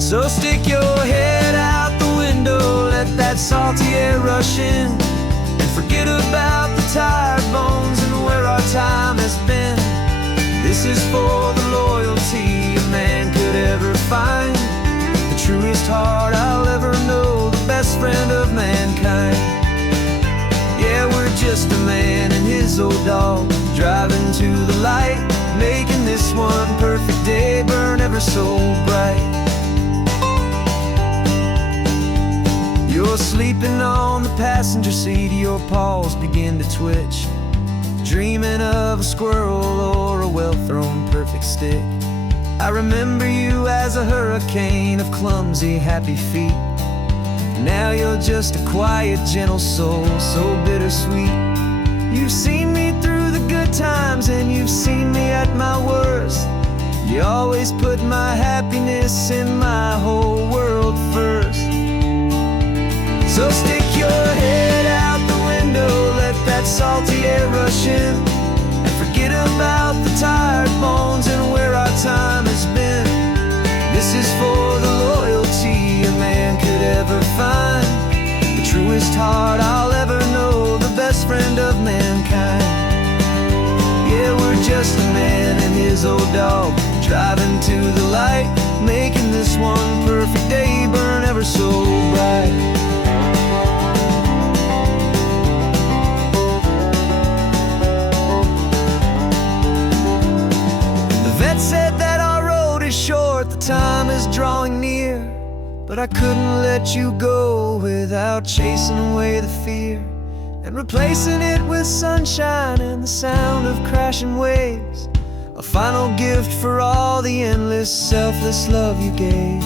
So stick your head out the window, let that salty air rush in, and forget about the tired bones and where our time has been. This is for the loyalty a man could ever find, the truest heart I'll ever know, the best friend of mankind. Yeah, we're just a man and his old dog, driving to the light, making this one perfect day burn ever so bright. You're sleeping on the passenger seat, your paws begin to twitch, dreaming of a squirrel or a well-thrown perfect stick. I remember you as a hurricane of clumsy, happy feet. Now you're just a quiet, gentle soul, so bittersweet. You've seen me through the good times and you've seen me at my worst. You always put my happiness in my whole world first. So stick your head out the window, let that salty air rush in, and forget about the tired bones and where our time has been. This is for the loyalty a man could ever find, the truest heart I'll ever know, the best friend of mankind. Yeah, we're just a man and his old dog, driving to the light, making this one perfect day burn ever so bright. Said that our road is short, the time is drawing near, but I couldn't let you go without chasing away the fear and replacing it with sunshine and the sound of crashing waves, a final gift for all the endless, selfless love you gave.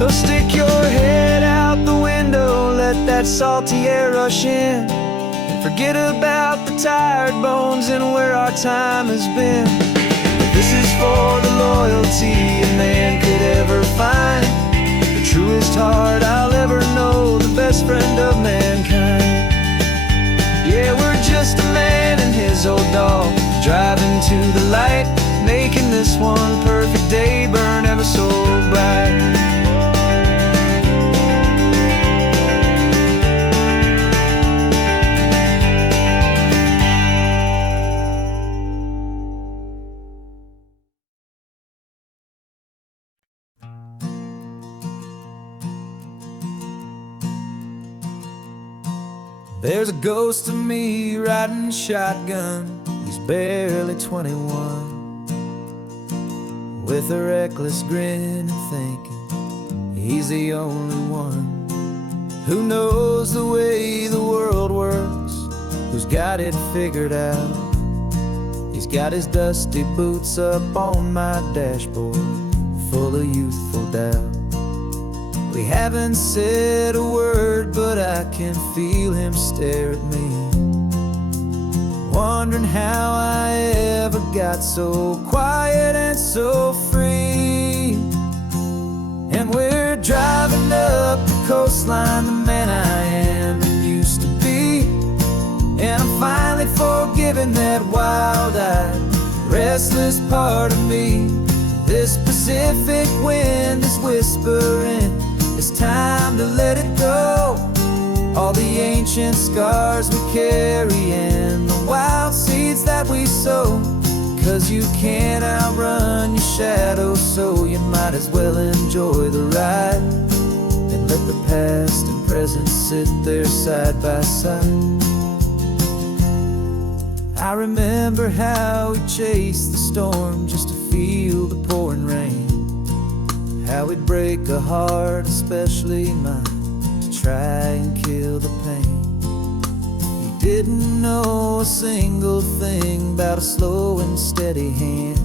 So stick your head out the window, let that salty air rush in, and forget about the tired bones and where our time has been. This is for the loyalty a man could ever find, the truest heart I'll ever know, the best friend of mankind. Yeah, we're just a man and his old dog, driving to the light, making this one perfect day burn ever so bright. There's a ghost of me riding shotgun, he's barely 21, with a reckless grin and thinking he's the only one who knows the way the world works, who's got it figured out. He's got his dusty boots up on my dashboard, full of youthful doubt. We haven't said a word, but I can feel him stare at me, wondering how I ever got so quiet and so free. And we're driving up the coastline, the man I am and used to be, and I'm finally forgiving that wild-eyed, restless part of me. This Pacific wind is whispering, it's time to let it go. All the ancient scars we carry and the wild seeds that we sow, 'cause you can't outrun your shadow, so you might as well enjoy the ride and let the past and present sit there side by side. I remember how we chased the storm just to feel the pouring rain. How we'd break a heart, especially mine, to try and kill the pain. He didn't know a single thing about a slow and steady hand.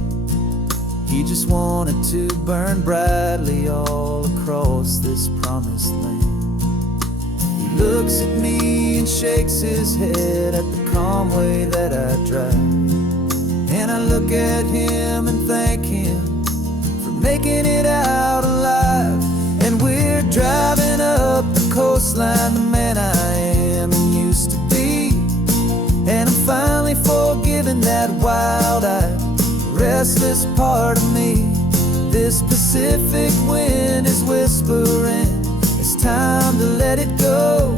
He just wanted to burn brightly all across this promised land. He looks at me and shakes his head at the calm way that I drive. And I look at him and thank him for making it out alive. And we're driving up the coastline, the man I am and used to be. And I'm finally forgiving that wild-eyed, restless part of me. This Pacific wind is whispering, it's time to let it go.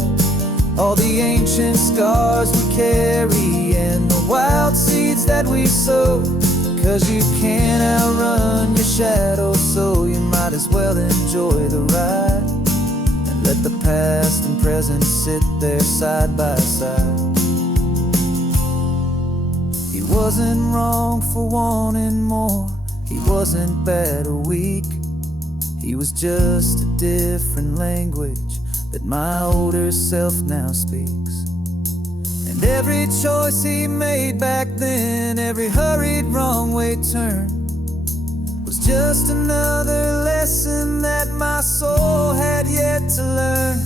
All the ancient scars we carry and the wild seeds that we sow. 'Cause you can't outrun your shadow, so you might as well enjoy the ride. And let the past and present sit there side by side. He wasn't wrong for wanting more. He wasn't bad or weak. He was just a different language that my older self now speaks. And every choice he made back then, every hurried wrong way turn, was just another lesson that my soul had yet to learn.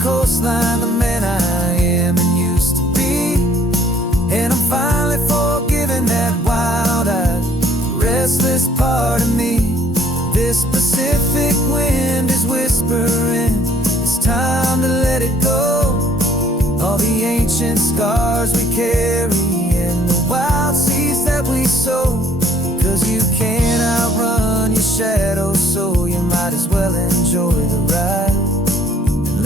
Coastline, the man I am and used to be. And I'm finally forgiving that wild-eyed, restless part of me. This Pacific wind is whispering, it's time to let it go. All the ancient scars we carry and the wild seeds that we sow. 'Cause you can't outrun your shadow, so you might as well enjoy the ride.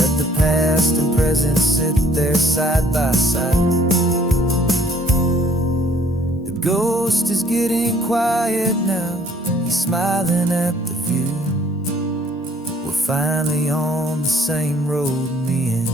Let the past and present sit there side by side. The ghost is getting quiet now, he's smiling at the view. We're finally on the same road, me and